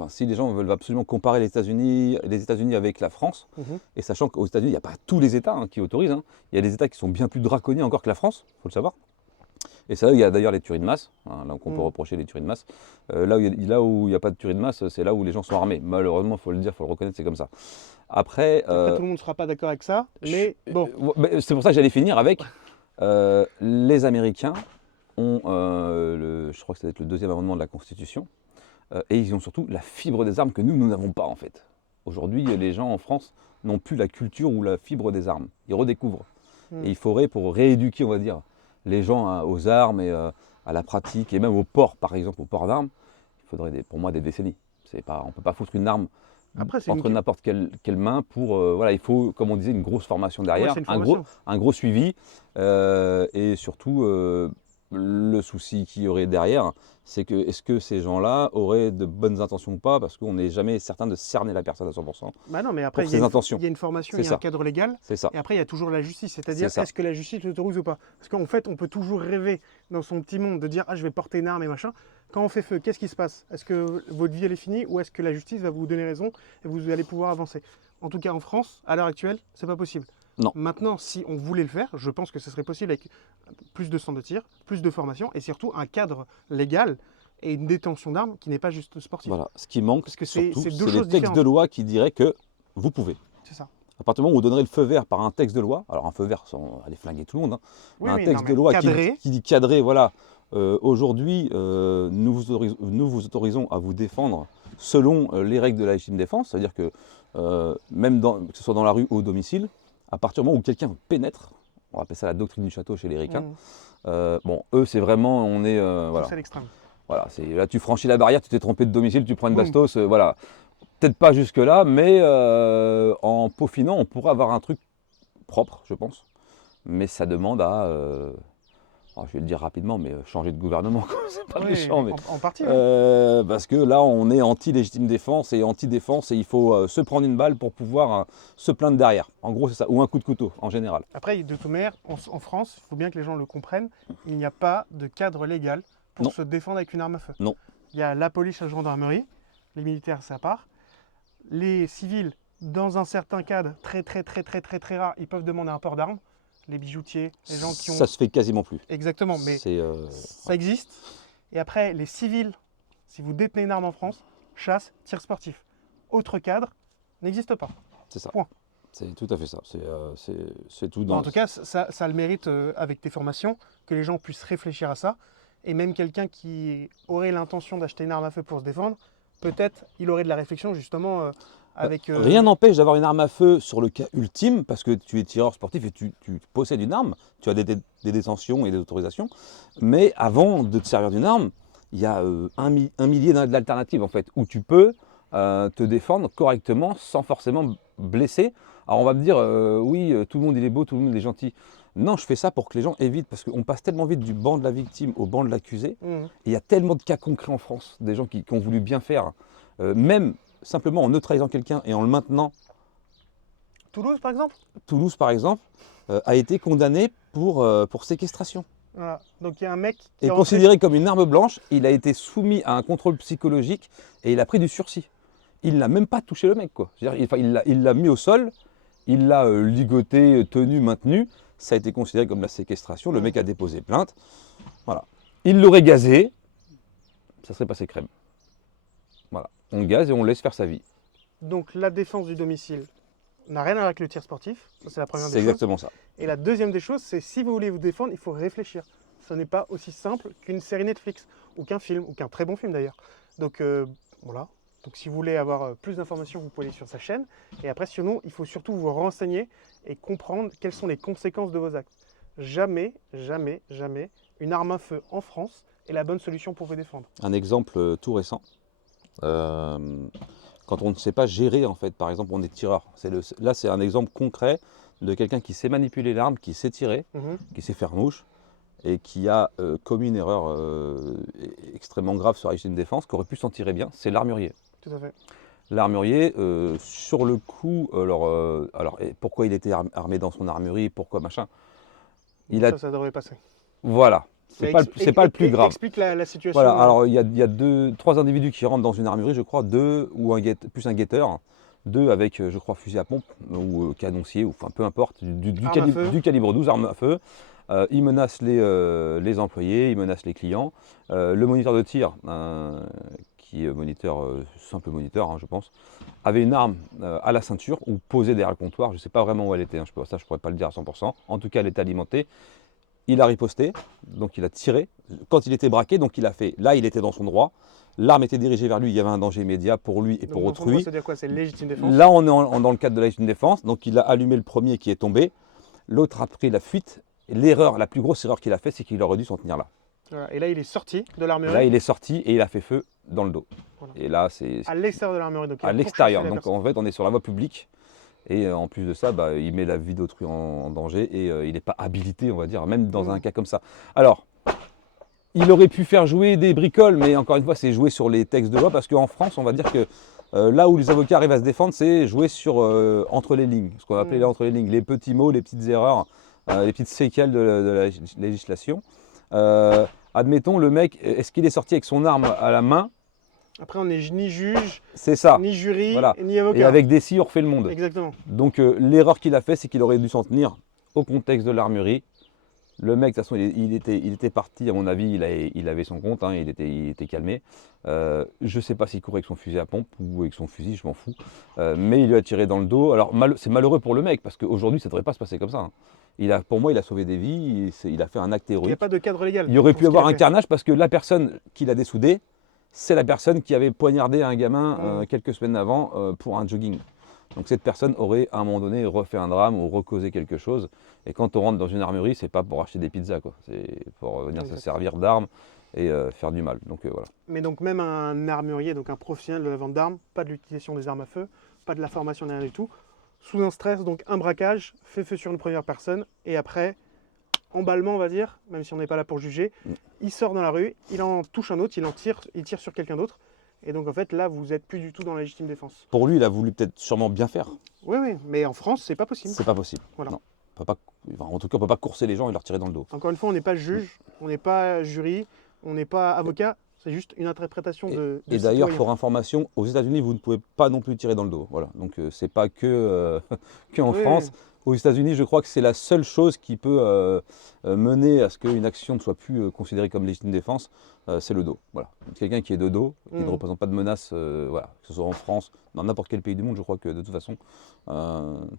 si les gens veulent absolument comparer les États-Unis avec la France, Mhm. et sachant qu'aux États-Unis, il n'y a pas tous les États qui autorisent. Hein. Il y a des États qui sont bien plus draconiens encore que la France, il faut le savoir. Et ça, il y a d'ailleurs les tueries de masse, hein, là où on peut reprocher les tueries de masse. Là où il n'y a pas de tuerie de masse, c'est là où les gens sont armés. Malheureusement, il faut le dire, il faut le reconnaître, c'est comme ça. Après, Tout le monde ne sera pas d'accord avec ça, mais bon. c'est pour ça que j'allais finir avec les Américains ont, je crois que ça va être le 2e amendement de la Constitution, et ils ont surtout la fibre des armes que nous n'avons pas en fait. Aujourd'hui, les gens en France n'ont plus la culture ou la fibre des armes. Ils redécouvrent. Et il faudrait, pour rééduquer, on va dire, les gens aux armes et à la pratique, et même au port, par exemple, au port d'armes, il faudrait pour moi des décennies. On ne peut pas foutre une arme Après, entre n'importe quelle main pour... voilà, il faut, comme on disait, une grosse formation derrière, c'est une formation. un gros suivi, et surtout, le souci qu'il y aurait derrière, c'est que est-ce que ces gens-là auraient de bonnes intentions ou pas, parce qu'on n'est jamais certain de cerner la personne à 100%. Bah non, mais après, Pour il y a ses intentions. il y a une formation, C'est il y a un ça. cadre légal. C'est ça. Et après, il y a toujours la justice, c'est-à-dire C'est ça. est-ce que la justice l'autorise ou pas? Parce qu'en fait, on peut toujours rêver dans son petit monde de dire ah je vais porter une arme et machin. Quand on fait feu, qu'est-ce qui se passe? Est-ce que votre vie elle est finie ou est-ce que la justice va vous donner raison et vous allez pouvoir avancer? En tout cas, en France, à l'heure actuelle, c'est pas possible. Non. Maintenant, si on voulait le faire, je pense que ce serait possible avec plus de centres de tir, plus de formation et surtout un cadre légal et une détention d'armes qui n'est pas juste sportive. Voilà. Ce qui manque, Parce que c'est surtout, deux c'est les choses textes différentes. de loi qui diraient que vous pouvez. C'est ça. À partir du moment où vous donnerez le feu vert par un texte de loi, alors un feu vert sans aller flinguer tout le monde, hein, Oui, mais un oui, texte non, de mais loi cadré. qui dit cadré, voilà, aujourd'hui, nous vous autorisons à vous défendre selon les règles de la légitime défense, c'est-à-dire que même que ce soit dans la rue ou au domicile, à partir du moment où quelqu'un pénètre, on va appeler ça la doctrine du château chez les ricains, bon, eux, c'est vraiment, on est, voilà. C'est l'extrême. Voilà, là tu franchis la barrière, tu t'es trompé de domicile, tu prends une Boum. bastos, voilà. Peut-être pas jusque-là, mais en peaufinant, on pourrait avoir un truc propre, je pense. Mais ça demande à, alors, je vais le dire rapidement, mais changer de gouvernement, quoi. C'est pas Oui, méchant, mais en partie. Oui. parce que là, on est anti-légitime défense et anti-défense et il faut se prendre une balle pour pouvoir se plaindre derrière. En gros, c'est ça, ou un coup de couteau en général. Après, de toute manière, en France, il faut bien que les gens le comprennent, il n'y a pas de cadre légal pour Non. se défendre avec une arme à feu. Non. Il y a la police, la gendarmerie, les militaires, c'est à part. Les civils, dans un certain cadre très rare, ils peuvent demander un port d'armes. Les bijoutiers, les gens qui ont... Ça se fait quasiment plus. Exactement, mais C'est, ça existe. Et après, les civils, si vous détenez une arme en France, chasse, tir sportif. Autre cadre n'existe pas. c'est ça. Point. C'est tout à fait ça. C'est tout Bon, dans... en tout cas, ça a le mérite, avec tes formations, que les gens puissent réfléchir à ça. Et même quelqu'un qui aurait l'intention d'acheter une arme à feu pour se défendre, peut-être il aurait de la réflexion justement avec... Rien n'empêche d'avoir une arme à feu sur le cas ultime, parce que tu es tireur sportif et tu possèdes une arme, tu as des détentions et des autorisations, mais avant de te servir d'une arme, il y a un millier d'alternatives en fait, où tu peux te défendre correctement sans forcément blesser. Alors on va me dire, oui, tout le monde il est beau, tout le monde il est gentil. Non, je fais ça pour que les gens évitent, parce qu'on passe tellement vite du banc de la victime au banc de l'accusé, et il y a tellement de cas concrets en France, des gens qui ont voulu bien faire, même simplement en neutralisant quelqu'un et en le maintenant. Toulouse, par exemple. Toulouse, par exemple, a été condamné pour séquestration. Voilà. Donc il y a un mec qui Et est rentré- considéré comme une arme blanche, il a été soumis à un contrôle psychologique et il a pris du sursis. Il n'a même pas touché le mec, quoi. C'est-à-dire, il l'a mis au sol, il l'a ligoté, tenu, maintenu. Ça a été considéré comme la séquestration. Le mec a déposé plainte. Voilà. Il l'aurait gazé, ça serait passé crème. Voilà. On gaze et on laisse faire sa vie. Donc la défense du domicile n'a rien à voir avec le tir sportif. Ça, c'est la première C'est des choses. exactement ça. Et la deuxième des choses, c'est si vous voulez vous défendre, il faut réfléchir. ce n'est pas aussi simple qu'une série Netflix ou qu'un film, ou qu'un très bon film d'ailleurs. Donc voilà. Donc si vous voulez avoir plus d'informations, vous pouvez aller sur sa chaîne. Et après, sinon, il faut surtout vous renseigner et comprendre quelles sont les conséquences de vos actes. Jamais, jamais, jamais, une arme à feu en France est la bonne solution pour vous défendre. Un exemple tout récent. Quand on ne sait pas gérer, en fait, par exemple, on est tireur. Là, c'est un exemple concret de quelqu'un qui sait manipuler l'arme, qui sait tirer, qui sait faire mouche, et qui a commis une erreur extrêmement grave sur la légitime défense, qui aurait pu s'en tirer bien, c'est l'armurier. Tout à fait. L'armurier, sur le coup, pourquoi il était armé dans son armurerie, pourquoi machin, Ça devrait passer. Voilà, c'est pas le plus grave. Explique la situation. Voilà, alors il y a 3 individus qui rentrent dans une armurerie, je crois, plus un guetteur, 2 avec, je crois, fusil à pompe ou canoncier, ou enfin peu importe, du calibre 12, arme à feu. Ils menacent les employés, ils menacent les clients. Le moniteur de tir, qui est simple moniteur, je pense, avait une arme à la ceinture ou posée derrière le comptoir. Je ne sais pas vraiment où elle était, je ne pourrais pas le dire à 100%. En tout cas, elle était alimentée. Il a riposté, donc il a tiré. Quand il était braqué, donc il a fait. Là, il était dans son droit. L'arme était dirigée vers lui. Il y avait un danger immédiat pour lui et pour autrui. C'est-à-dire quoi? C'est légitime défense? Là, on est dans le cadre de la légitime défense. Donc, il a allumé le premier qui est tombé. L'autre a pris la fuite. La plus grosse erreur qu'il a fait, c'est qu'il aurait dû s'en tenir là. Voilà. Et là, il est sorti de l'armurerie. Là, il est sorti et il a fait feu dans le dos. Voilà. Et là, c'est à l'extérieur de l'armurerie. à l'extérieur. Donc, en fait, on est sur la voie publique. Et en plus de ça, il met la vie d'autrui en danger et il n'est pas habilité, on va dire, même dans un cas comme ça. Alors, il aurait pu faire jouer des bricoles, mais encore une fois, c'est jouer sur les textes de loi, parce qu'en France, on va dire que là où les avocats arrivent à se défendre, c'est jouer entre les lignes, ce qu'on va appeler entre les lignes, les petits mots, les petites erreurs, les petites séquelles de la législation. Admettons, le mec, est-ce qu'il est sorti avec son arme à la main? Après, on n'est ni juge, ni jury, ni avocat. Et avec des scies, on refait le monde. Exactement. Donc l'erreur qu'il a fait, c'est qu'il aurait dû s'en tenir au contexte de l'armurerie. Le mec, de toute façon, il était parti, à mon avis, il avait son compte, il était calmé. Je ne sais pas s'il courait avec son fusil à pompe ou avec son fusil, je m'en fous. Mais il lui a tiré dans le dos. Alors c'est malheureux pour le mec, parce qu'aujourd'hui, ça ne devrait pas se passer comme ça. Pour moi, il a sauvé des vies, il a fait un acte héroïque. Il n'y a pas de cadre légal. Il aurait pu avoir un carnage, parce que la personne qu'il a dessoudée, c'est la personne qui avait poignardé un gamin quelques semaines avant pour un jogging. Donc cette personne aurait à un moment donné refait un drame ou recausé quelque chose. Et quand on rentre dans une armurerie, c'est pas pour acheter des pizzas, quoi. C'est pour venir se servir d'armes et faire du mal. Donc voilà. Mais donc même un armurier, donc un professionnel de la vente d'armes, pas de l'utilisation des armes à feu, pas de la formation, rien du tout, sous un stress, donc un braquage, fait feu sur une première personne et après emballement, on va dire, même si on n'est pas là pour juger, il sort dans la rue, il en touche un autre, il tire sur quelqu'un d'autre. Et donc en fait là, vous n'êtes plus du tout dans la légitime défense. Pour lui, il a voulu peut-être sûrement bien faire. Oui, mais en France, c'est pas possible. C'est pas possible. Voilà. Non. En tout cas, on ne peut pas courser les gens et leur tirer dans le dos. Encore une fois, on n'est pas juge, on n'est pas jury, on n'est pas avocat, c'est juste une interprétation de Et d'ailleurs, pour information, aux États-Unis, vous ne pouvez pas non plus tirer dans le dos. Voilà. Donc c'est pas qu'en France. Aux États-Unis, je crois que c'est la seule chose qui peut mener à ce qu'une action ne soit plus considérée comme légitime défense, c'est le dos. Voilà. Quelqu'un qui est de dos, qui ne représente pas de menace, que ce soit en France, dans n'importe quel pays du monde, je crois que de toute façon,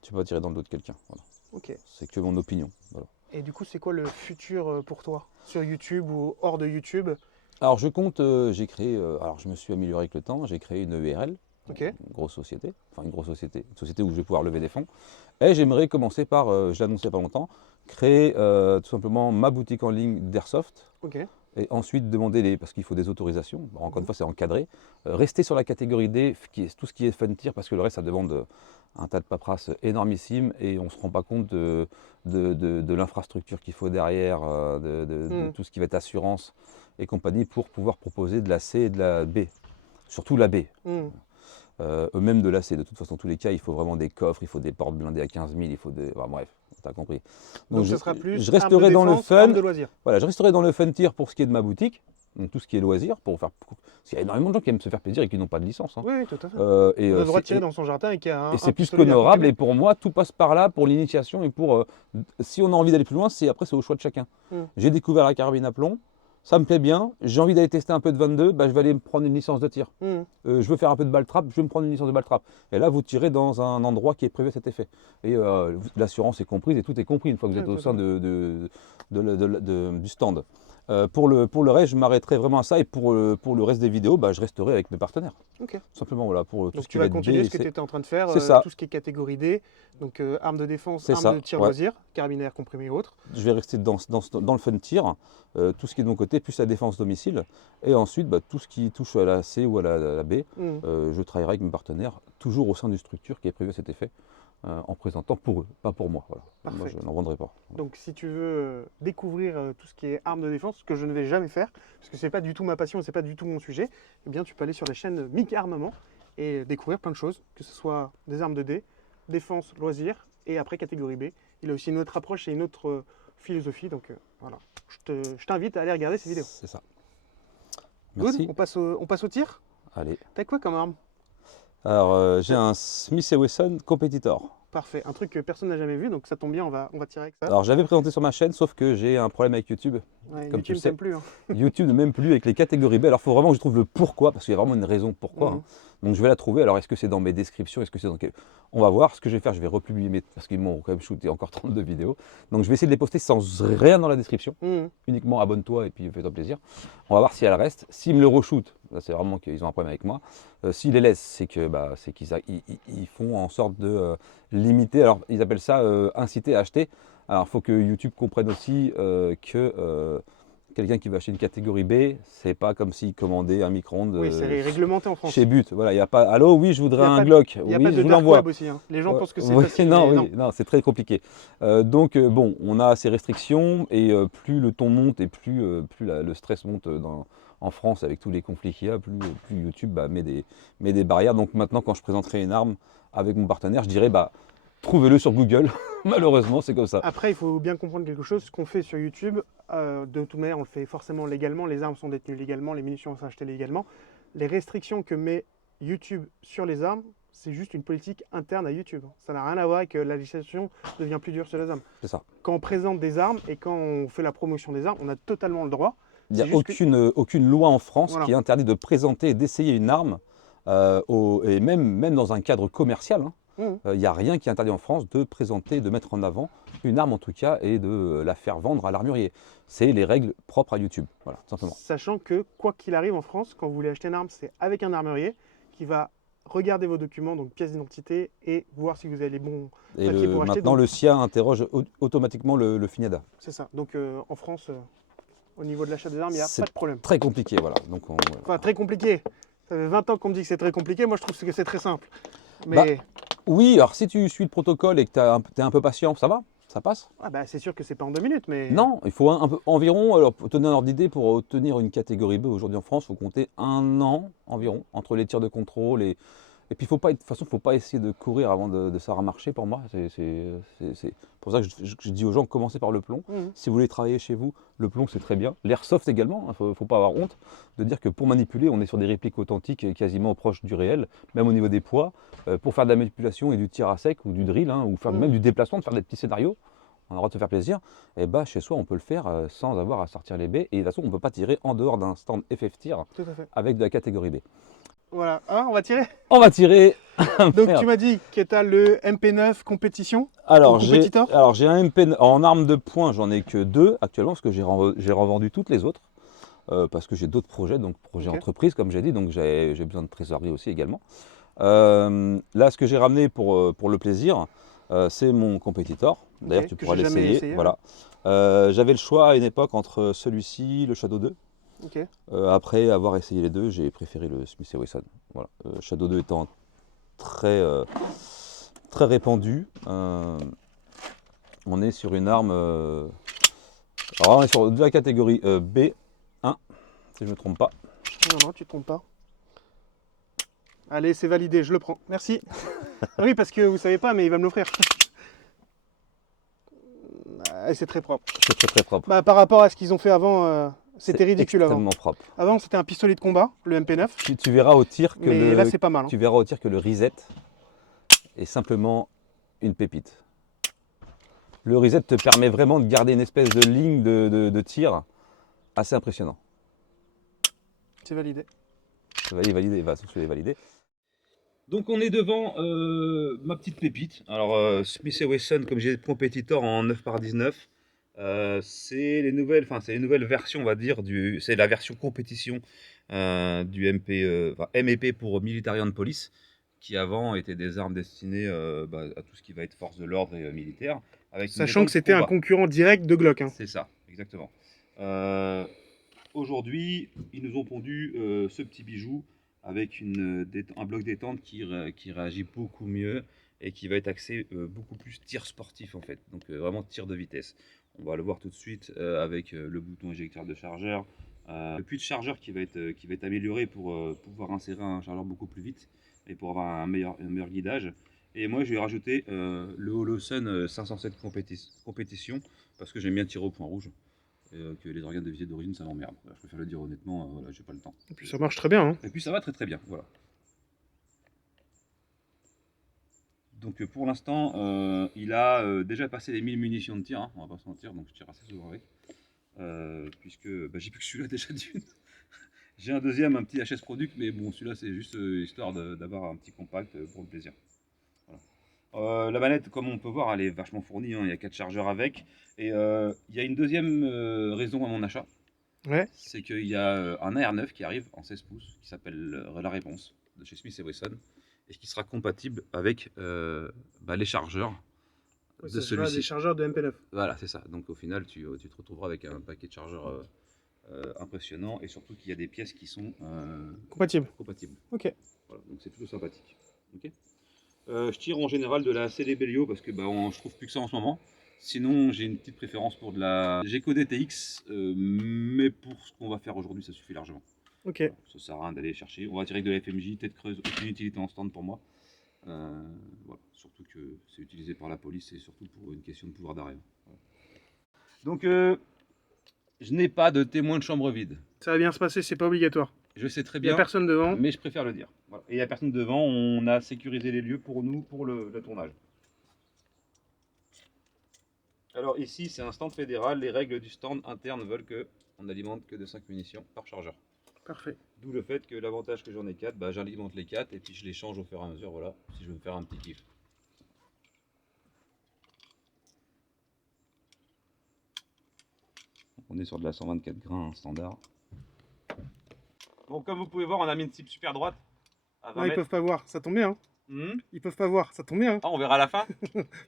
tu peux pas tirer dans le dos de quelqu'un. Voilà. Okay. C'est que mon opinion. Voilà. Et du coup, c'est quoi le futur pour toi, sur YouTube ou hors de YouTube? Alors je compte, alors je me suis amélioré avec le temps, j'ai créé une URL. Okay. Une grosse société une société où je vais pouvoir lever des fonds. Et j'aimerais commencer par, je l'ai annoncé il n'y a pas longtemps, créer tout simplement ma boutique en ligne d'Airsoft. Okay. Et ensuite demander, parce qu'il faut des autorisations, bon, encore une fois c'est encadré, rester sur la catégorie D, tout ce qui est fun tir, parce que le reste ça demande un tas de paperasse énormissime et on ne se rend pas compte de l'infrastructure qu'il faut derrière, de tout ce qui va être assurance et compagnie pour pouvoir proposer de la C et de la B, surtout la B. Même de la C, de toute façon, dans tous les cas, il faut vraiment des coffres, il faut des portes blindées à 15 000, il faut des... Enfin, bref, t'as compris. Donc ce sera plus je resterai dans le fun, de loisir. Voilà, je resterai dans le fun tir pour ce qui est de ma boutique, donc tout ce qui est loisir, parce qu'il y a énormément de gens qui aiment se faire plaisir et qui n'ont pas de licence. Hein. Oui, tout à fait. On a le droit de tirer dans son jardin et c'est plus qu'honorable, et pour moi, tout passe par là pour l'initiation et pour... si on a envie d'aller plus loin, après c'est au choix de chacun. J'ai découvert la carabine à plomb, ça me plaît bien, j'ai envie d'aller tester un peu de 22, bah, je vais aller me prendre une licence de tir. Mhm. Je veux faire un peu de balle trap, je vais me prendre une licence de balle trap. Et là, vous tirez dans un endroit qui est prévu à cet effet. Et l'assurance est comprise et tout est compris une fois que vous êtes Ouais, au tout à sein du stand. Pour le reste, je m'arrêterai vraiment à ça et pour le reste des vidéos, bah, je resterai avec mes partenaires. Ok. Tout simplement, voilà, pour tout Donc ce qui tu va vas être continuer B, ce que tu étais en train de faire, c'est ça. tout ce qui est catégorie D, donc armes de défense, C'est armes ça, de tir ouais. loisir, carabine à air comprimé et autres. Je vais rester dans le fun tir, tout ce qui est de mon côté, plus la défense domicile. Et ensuite, bah, tout ce qui touche à la C ou à la B, Mhm. je travaillerai avec mes partenaires, toujours au sein d'une structure qui est prévue à cet effet, en présentant pour eux, pas pour moi. Voilà. Moi, Parfait. je n'en vendrai pas. Donc si tu veux découvrir tout ce qui est armes de défense, ce que je ne vais jamais faire, parce que c'est pas du tout ma passion, c'est pas du tout mon sujet, eh bien tu peux aller sur la chaîne Mickey Armement et découvrir plein de choses, que ce soit des armes de dé, défense, loisirs et après catégorie B. Il a aussi une autre approche et une autre philosophie, donc voilà. Je t'invite à aller regarder ces vidéos. C'est ça. Good, Merci. on passe au tir. Allez. T'as quoi comme arme? Alors, j'ai un Smith & Wesson Competitor. Parfait, un truc que personne n'a jamais vu, donc ça tombe bien, on va tirer avec ça. Alors, j'avais présenté sur ma chaîne, sauf que j'ai un problème avec YouTube. Ouais, comme tu YouTube le sais. t'aime plus. Hein. YouTube ne m'aime plus avec les catégories B. Alors, il faut vraiment que je trouve le pourquoi, parce qu'il y a vraiment une raison pourquoi. Mhm. Hein. Donc, je vais la trouver. Alors, est-ce que c'est dans mes descriptions? Est-ce que c'est dans quel... On va voir. Ce que je vais faire, je vais republier parce qu'ils m'ont quand même shooté encore 32 vidéos. Donc, je vais essayer de les poster sans rien dans la description. Mhm. Uniquement abonne-toi et puis fais-toi plaisir. On va voir si elle reste. S'ils me le re-shoot, là, c'est vraiment qu'ils ont un problème avec moi. S'ils les laissent, c'est que c'est qu'ils font en sorte de limiter. Alors, ils appellent ça inciter à acheter. Alors, il faut que YouTube comprenne aussi que quelqu'un qui va acheter une catégorie B, c'est pas comme s'il commandait un micro-ondes Oui, c'est réglementé en France. chez But. Voilà, il n'y a pas. Allô, oui, je voudrais Y a un pas de- Glock. Il n'y a Oui, pas je de vous dark l'envoie. web aussi. Hein. Les gens pensent que c'est Oui, facile. non, mais oui, non, c'est très compliqué. Donc, bon, on a ces restrictions et plus le ton monte et plus le stress monte en France avec tous les conflits qu'il y a, plus YouTube met des barrières. Donc, maintenant, quand je présenterai une arme avec mon partenaire, je dirais trouvez-le sur Google. Malheureusement, c'est comme ça. Après, il faut bien comprendre quelque chose. Ce qu'on fait sur YouTube, de toute manière, on le fait forcément légalement. Les armes sont détenues légalement, les munitions sont achetées légalement. Les restrictions que met YouTube sur les armes, c'est juste une politique interne à YouTube. Ça n'a rien à voir avec la législation devient plus dure sur les armes. C'est ça. Quand on présente des armes et quand on fait la promotion des armes, on a totalement le droit. Il n'y a C'est juste que- aucune loi en France Voilà. qui interdit de présenter et d'essayer une arme, et même dans un cadre commercial. Hein. Mhm. Il n'y a rien qui interdit en France de présenter, de mettre en avant une arme en tout cas et de la faire vendre à l'armurier. C'est les règles propres à YouTube, voilà, tout simplement. Sachant que, quoi qu'il arrive en France, quand vous voulez acheter une arme, c'est avec un armurier qui va regarder vos documents, donc pièce d'identité, et voir si vous avez les bons Et papiers pour acheter. maintenant, Donc, le SIA interroge automatiquement le FINADA. c'est ça. Donc en France, au niveau de l'achat des armes, il n'y a C'est pas de problème. très compliqué, voilà. Donc, Enfin, très compliqué. Ça fait 20 ans qu'on me dit que c'est très compliqué. Moi, je trouve que c'est très simple. Mais oui, alors si tu suis le protocole et que tu es un peu patient, ça va, ça passe. c'est sûr que c'est pas en 2 minutes. Mais Non, il faut un peu, environ, alors pour donner un ordre d'idée, pour obtenir une catégorie B aujourd'hui en France, il faut compter 1 an environ entre les tirs de contrôle et puis de toute façon, il ne faut pas essayer de courir avant de savoir marcher pour moi. C'est pour ça que je dis aux gens, commencez par le plomb. Mhm. Si vous voulez travailler chez vous, le plomb c'est très bien. L'airsoft également, il ne faut pas avoir honte de dire que pour manipuler, on est sur des répliques authentiques et quasiment proches du réel, même au niveau des poids. Pour faire de la manipulation et du tir à sec ou du drill, hein, ou faire même du déplacement, de faire des petits scénarios, on a le droit de se faire plaisir, et chez soi on peut le faire sans avoir à sortir les baies. Et de toute façon, on ne peut pas tirer en dehors d'un stand FF tir tout à fait. avec de la catégorie B. Voilà. Ah, on va tirer. On va tirer. Donc Merde. tu m'as dit que tu as le MP9 compétition. Alors Ou j'ai compétiteur un MP en arme de poing, j'en ai que 2 actuellement parce que j'ai revendu toutes les autres parce que j'ai d'autres projets, donc projets Ok. entreprise comme j'ai dit, donc j'ai besoin de trésorerie aussi également. Là, ce que j'ai ramené pour le plaisir, c'est mon compétiteur. D'ailleurs, tu que pourras j'ai jamais l'essayer. essayé, Voilà. J'avais le choix à une époque entre celui-ci, le Shadow 2. Ok. Après avoir essayé les deux, j'ai préféré le Smith & Wesson. Voilà. Shadow 2 étant très répandu. On est sur une arme. Alors on est sur de la catégorie B1, si je ne me trompe pas. Non, tu te trompes pas. Allez, c'est validé, je le prends. Merci. Oui, parce que vous savez pas, mais il va me l'offrir. Ah, c'est très propre. C'est très très propre. Par rapport à ce qu'ils ont fait avant, c'était C'est ridicule avant. extrêmement propre. Avant, c'était un pistolet de combat, le MP9. Tu verras au tir que Mais là, c'est pas mal. Hein. tu verras au tir que le reset est simplement une pépite. Le reset te permet vraiment de garder une espèce de ligne de tir assez impressionnant. C'est validé. Validé, va sur les validés. Donc on est devant ma petite pépite. Alors Smith & Wesson, comme j'ai compétiteur en 9x19, c'est les nouvelles versions, on va dire, c'est la version compétition du MP, MEP pour Military and Police, qui avant étaient des armes destinées à tout ce qui va être force de l'ordre et militaire. Avec une Sachant que détente c'était un combat. concurrent direct de Glock. Hein. C'est ça, exactement. Aujourd'hui, ils nous ont pondu ce petit bijou avec un bloc détente qui réagit beaucoup mieux et qui va être axé beaucoup plus tir sportif en fait, donc vraiment tir de vitesse. On va le voir tout de suite avec le bouton éjecteur de chargeur, le puits de chargeur qui va être amélioré pour pouvoir insérer un chargeur beaucoup plus vite et pour avoir un meilleur guidage. Et moi je vais rajouter le Holosun 507 compétition parce que j'aime bien tirer au point rouge. Que les organes de visée d'origine ça m'emmerde. Je préfère le dire honnêtement, voilà, j'ai pas le temps. Et puis ça marche très bien. Hein. Et puis ça va très très bien, voilà. Donc pour l'instant, il a déjà passé les 1000 munitions de tir, hein, on va pas se mentir, donc je tire assez souvent avec. Puisque j'ai plus que celui-là déjà d'une. J'ai un deuxième, un petit HS Product, mais bon celui-là c'est juste histoire d'avoir un petit compact pour le plaisir. Voilà. La manette, comme on peut voir, elle est vachement fournie, hein, il y a 4 chargeurs avec. Et il y a une deuxième raison à mon achat. Ouais. C'est qu'il y a un AR9 qui arrive en 16 pouces qui s'appelle la réponse de chez Smith & Wesson et qui sera compatible avec les chargeurs Ouais, de ça sera des celui-ci. chargeurs de MP9. Voilà, c'est ça. Donc au final, tu te retrouveras avec un paquet de chargeurs impressionnant et surtout qu'il y a des pièces qui sont Compatible. compatibles. Ok. Voilà, donc c'est plutôt sympathique. Okay. Je tire en général de la CD Bellio parce que je trouve plus que ça en ce moment. Sinon, j'ai une petite préférence pour de la Geco DTX, mais pour ce qu'on va faire aujourd'hui, ça suffit largement. Ok. Ça sert à rien d'aller chercher. On va tirer de la FMJ, tête creuse, aucune utilité en stand pour moi. Voilà. Surtout que c'est utilisé par la police et surtout pour une question de pouvoir d'arrêt. Voilà. Donc, je n'ai pas de témoin de chambre vide. Ça va bien se passer, c'est pas obligatoire. Je sais très Il bien. n'y a personne devant. Mais je préfère le dire. Voilà. Et il n'y a personne devant, on a sécurisé les lieux pour nous, pour le tournage. Alors ici, c'est un stand fédéral. Les règles du stand interne veulent qu'on n'alimente que de 5 munitions par chargeur. Parfait. D'où le fait que l'avantage que j'en ai 4, j'alimente les 4 et puis je les change au fur et à mesure, voilà, si je veux me faire un petit kiff. On est sur de la 124 grains standard. Bon, comme vous pouvez voir, on a mis une cible super droite. À 20 Non, ils mètres. peuvent pas voir, ça tombe bien. Hein. Ils peuvent pas voir, ça tombe bien. Hein. Ah, on verra à la fin.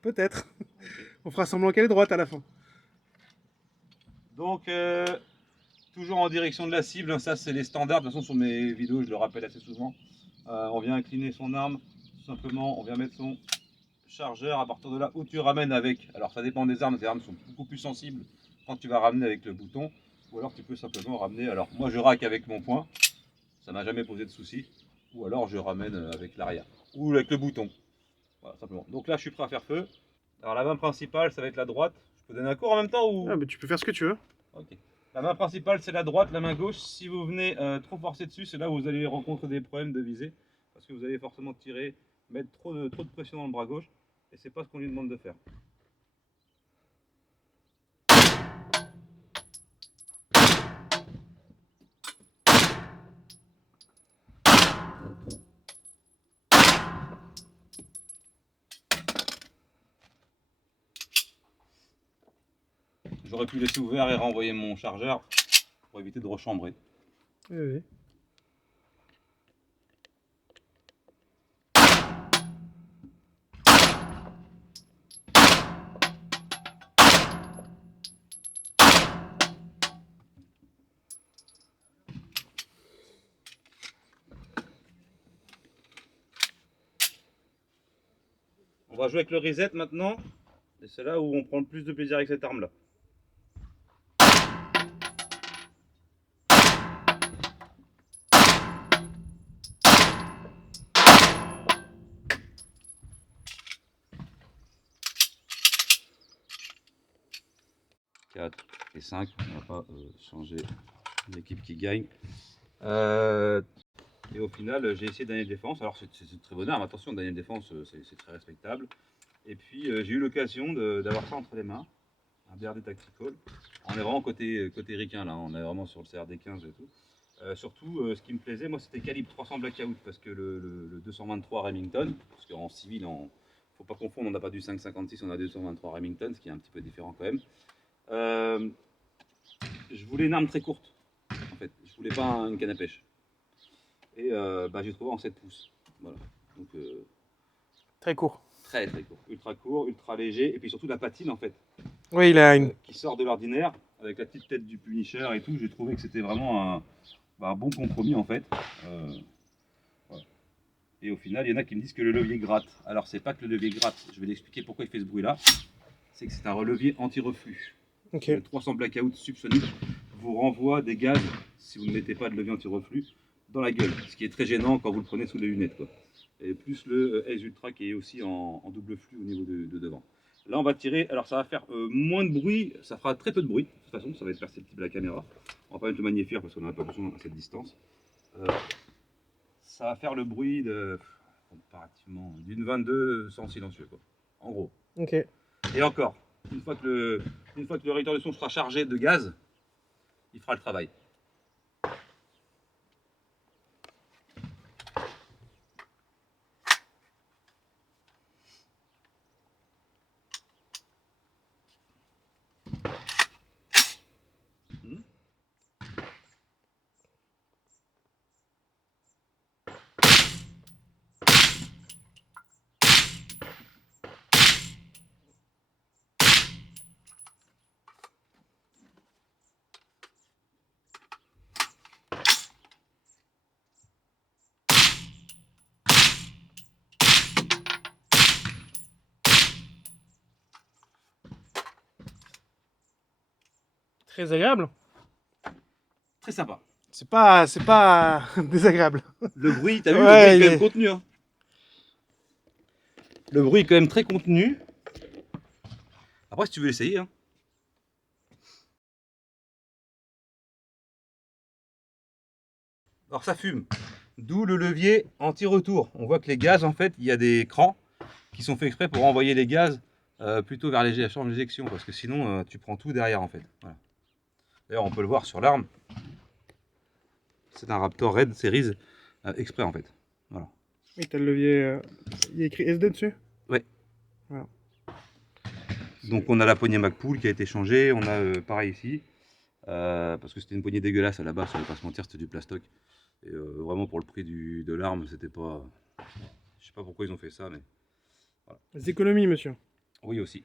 Peut-être. On fera semblant qu'elle est droite à la fin. Donc, toujours en direction de la cible, ça c'est les standards, de toute façon sur mes vidéos je le rappelle assez souvent. On vient incliner son arme, tout simplement, on vient mettre son chargeur à partir de là où tu ramènes avec. Alors ça dépend des armes sont beaucoup plus sensibles quand tu vas ramener avec le bouton, ou alors tu peux simplement ramener, alors moi je rack avec mon poing, ça m'a jamais posé de soucis, ou alors je ramène avec l'arrière, ou avec le bouton, voilà simplement. Donc là je suis prêt à faire feu. Alors la main principale ça va être la droite, je peux donner un cours en même temps ou... Ah, mais tu peux faire ce que tu veux. Ok. La main principale c'est la droite, la main gauche, si vous venez trop forcer dessus, c'est là où vous allez rencontrer des problèmes de visée, parce que vous allez forcément tirer, mettre trop de pression dans le bras gauche, et c'est pas ce qu'on lui demande de faire. J'aurais pu laisser ouvert et renvoyer mon chargeur pour éviter de rechambrer. Oui, oui. On va jouer avec le reset maintenant, et c'est là où on prend le plus de plaisir avec cette arme là. Et 5, on va pas changer l'équipe qui gagne. Et au final, j'ai essayé Daniel Défense. Alors, c'est une très bonne arme, attention, Daniel Défense, c'est très respectable. Et puis, j'ai eu l'occasion d'avoir ça entre les mains. un BRD Tactical. On est vraiment côté ricain là, on est vraiment sur le CRD 15 et tout. Surtout, ce qui me plaisait, moi, c'était calibre 300 Blackout, parce que le 223 Remington, parce qu'en civil, faut pas confondre, on n'a pas du 5,56, on a 223 Remington, ce qui est un petit peu différent quand même. Je voulais une arme très courte, en fait. Je voulais pas une canne à pêche. Et j'ai trouvé en 7 pouces. Voilà. Donc, Très court. très court, ultra léger, et puis surtout la patine en fait, Oui, il a une. qui sort de l'ordinaire, avec la petite tête du Punisher et tout. J'ai trouvé que c'était vraiment un bon compromis en fait. Voilà. Et au final, il y en a qui me disent que le levier gratte. Alors, c'est pas que le levier gratte, je vais l'expliquer pourquoi il fait ce bruit-là. C'est que c'est un levier anti-reflux. Ok. Le 300 Blackout subsonique vous renvoie des gaz, si vous ne mettez pas de levier anti-reflux, dans la gueule. Ce qui est très gênant quand vous le prenez sous les lunettes, quoi. Et plus le Ace Ultra qui est aussi en double flux au niveau de devant. Là, on va tirer. Alors, ça va faire moins de bruit. Ça fera très peu de bruit. De toute façon, ça va être perceptible à la caméra. On va pas mettre le magnifieur parce qu'on n'en a pas besoin à cette distance. Ça va faire le bruit de comparativement d'une 22 sans silencieux, quoi. En gros. Ok. Et encore, une fois que le réducteur de son sera chargé de gaz, il fera le travail. Très agréable. Très sympa. C'est pas désagréable. Le bruit, t'as vu, Ouais, le bruit est quand il même est- contenu. Hein. Le bruit est quand même très contenu. Après, si tu veux l'essayer. Hein. Alors, ça fume. D'où le levier anti-retour. On voit que les gaz, en fait, il y a des crans qui sont faits exprès pour envoyer les gaz plutôt vers les champs d'éjection. Parce que sinon, tu prends tout derrière, en fait. Voilà. D'ailleurs, on peut le voir sur l'arme. C'est un Raptor Red Series exprès, en fait. Voilà. Oui, t'as le levier. Il y a écrit SD dessus. Ouais. Voilà. Donc on a la poignée MacPool qui a été changée, on a pareil ici, parce que c'était une poignée dégueulasse à la base, on va pas se mentir, c'était du plastoc. Et vraiment pour le prix de l'arme, c'était pas... Je sais pas pourquoi ils ont fait ça, mais... Les économies, monsieur. Oui aussi.